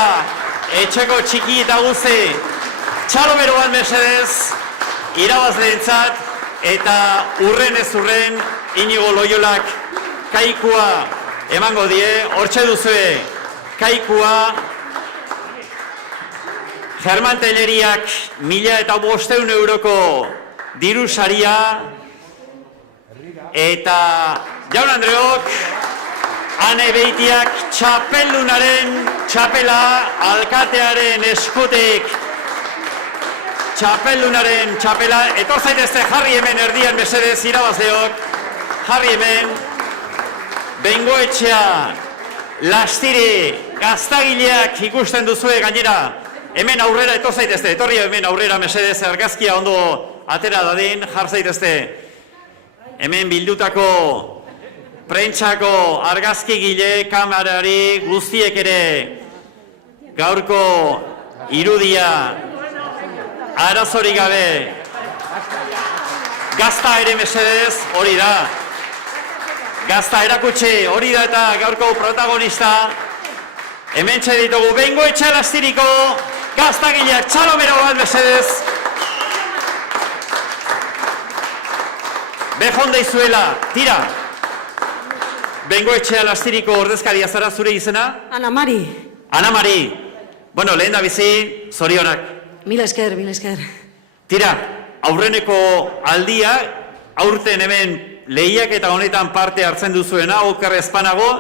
etxeko txiki eta guzi, txalo bero bat mesedez, irabazleentzat, eta urren ez urren, Inigo Loiolak kaikua emango die, hortxe duzue kaikua, German Telleriak 1.500 euroko diru saria, eta Jaun Andreok, Ane Beitiak txapeldunaren txapela, alkatearen eskutik txapeldunaren txapela, etor zaitezte jarri hemen erdian mesedez irabazleok, jarri hemen, Bengoetxea Lastiri gaztagileak ikusten duzue gainera, hemen aurrera etor zaitezte, etorri hemen aurrera mesedez argazkia ondo atera dadin, jar zaitezte. Hemen bildutako prentsako argazkigile, kamerari guztiek ere gaurko irudia arazorik gabe gazta ere mesedez, hori da. Gazta erakutsi, hori da eta gaurko protagonista. Hementxe ditugu Bengoetxea Lastiriko gaztagileak, txalo bero bat mesedez. Bejon daizuela, tira. Bengoetxea Lastiriko ordezkaria zara zure izena? Ana Mari. Ana Mari. Bueno, lehen da bizi, zorionak. Mila esker, mila esker. Tira, aurreneko aldia, aurten hemen lehiaketa honetan parte hartzen duzuena, oker ezpanago,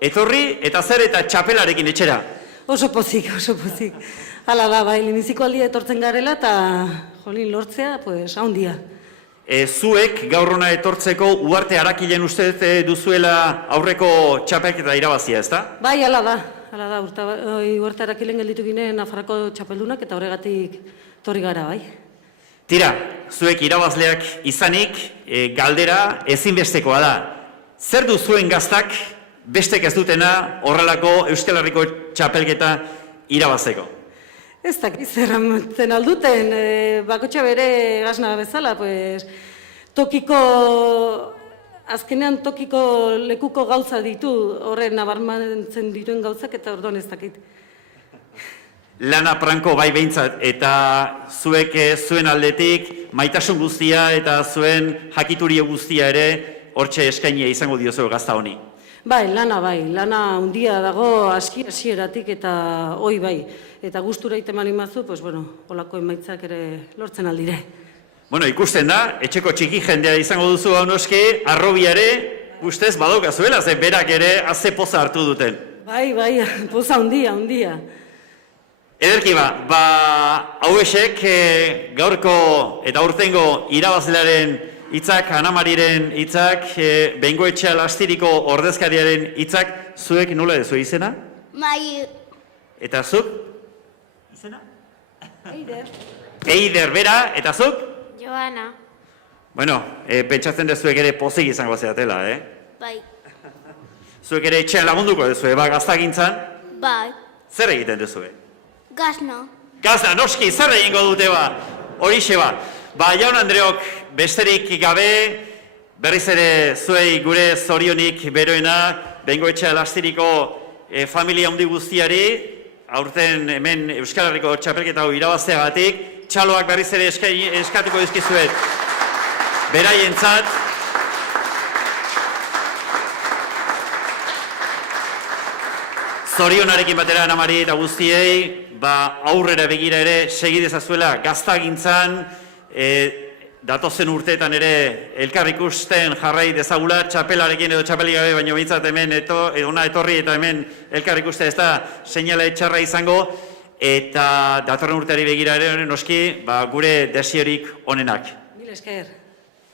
etorri eta zer eta txapelarekin etxera. Oso pozik, oso pozik. Hala da, bai, lehenbiziko aldia etortzen garela eta jolin lortzea, pues, haundia. Zuek gaur hona etortzeko Uarte Arakilen uste duzuela aurreko txapelketa irabazia, ezta? Bai, hala da, hala da, huertarakilen gelditu ginen Nafarroko txapeldunak eta horregatik torri gara, bai. Tira, zuek irabazleak izanik, galdera ezinbestekoa da. Zer du zuen gaztak bestek ez dutena horrelako Euskal Herriko txapelketa irabazeko? Ez dakit zer ematen alduten, bakotxa bere gazna bezala, pues, azkenean tokiko lekuko gauza ditu, horren nabarmentzen dituen gauzak eta orduan ez dakit. Lana Franko bai behintzat, eta zuek zuen aldetik maitasun guztia eta zuen jakiturio guztia ere hortxe eskainia izango diozu gazta honi. Bai, lana handia dago hasieratik eta hoi bai. Eta gustura iteman imazu, pues bueno, holako emaitzak ere lortzen aldire. Bueno, ikusten da, etxeko txiki jendea izango duzu hau noski, arrobiare, ustez badokazuela, ze berak ere haze poza hartu duten. Bai, poza handia. Ederki hauesek gaurko eta urtengo irabazlearen hitzak, Anamariren hitzak, Bengoetxea Lastiriko ordezkariaren hitzak, zuek nola dezu izena? Mai. Eta zuk? Izena? Eider. Bera, eta zuk? Joana. Bueno, pentsatzen dezuek ere pozik izango zeatela, Bai. Zuek ere etxean lagunduko dezue, gaztagintzan? Bai. Zer egiten dezue? Gazna. Gazna, noski, zer egingo dute horixe Jaun Andreok besterik gabe, berriz ere zuei gure zorionik beroena, Bengoetxea Lastiriko familia handi guztiari, aurten hemen Euskal Herriko txapelketa hau irabazteagatik, txaloak berriz ere eskatuko dizkizuet beraientzat. Zorionarekin batera Anamari eta guztiei, aurrera begira ere segidezazuela gaztagintzan, datozen urteetan ere elkar ikusten jarrai dezagula, txapelarekin edo txapeli gabe, baina bintzat hemen ona etorri eta hemen elkar ikuste ez da seinale txarra izango, eta datorren urteari begira ere noski gure desiorik onenak. Mil esker.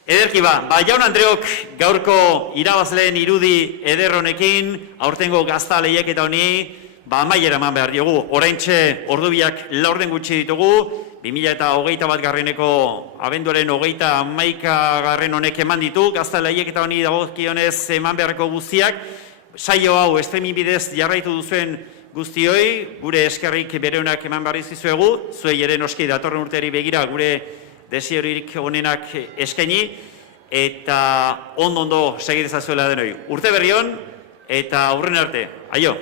Ederki Jaun Andreok gaurko irabazleen irudi eder honekin, aurtengo gazta lehiaketa honi, amaiera eman behar diogu. Oraintxe ordubiak laurden gutxi ditugu, 2021 garreneko abenduaren 31 garren honek eman ditu, gazta lehiaketa honi dagokionez eman beharreko guztiak. Saio hau streaming bidez jarraitu duzuen guztioi, gure eskerrik bereunak eman behar dizuegu, zuei ere noski datorren urteari begira gure desiorik onenak eskaini, eta ondo segidezazuela denoi. Urte berri on, eta aurren arte. Aio!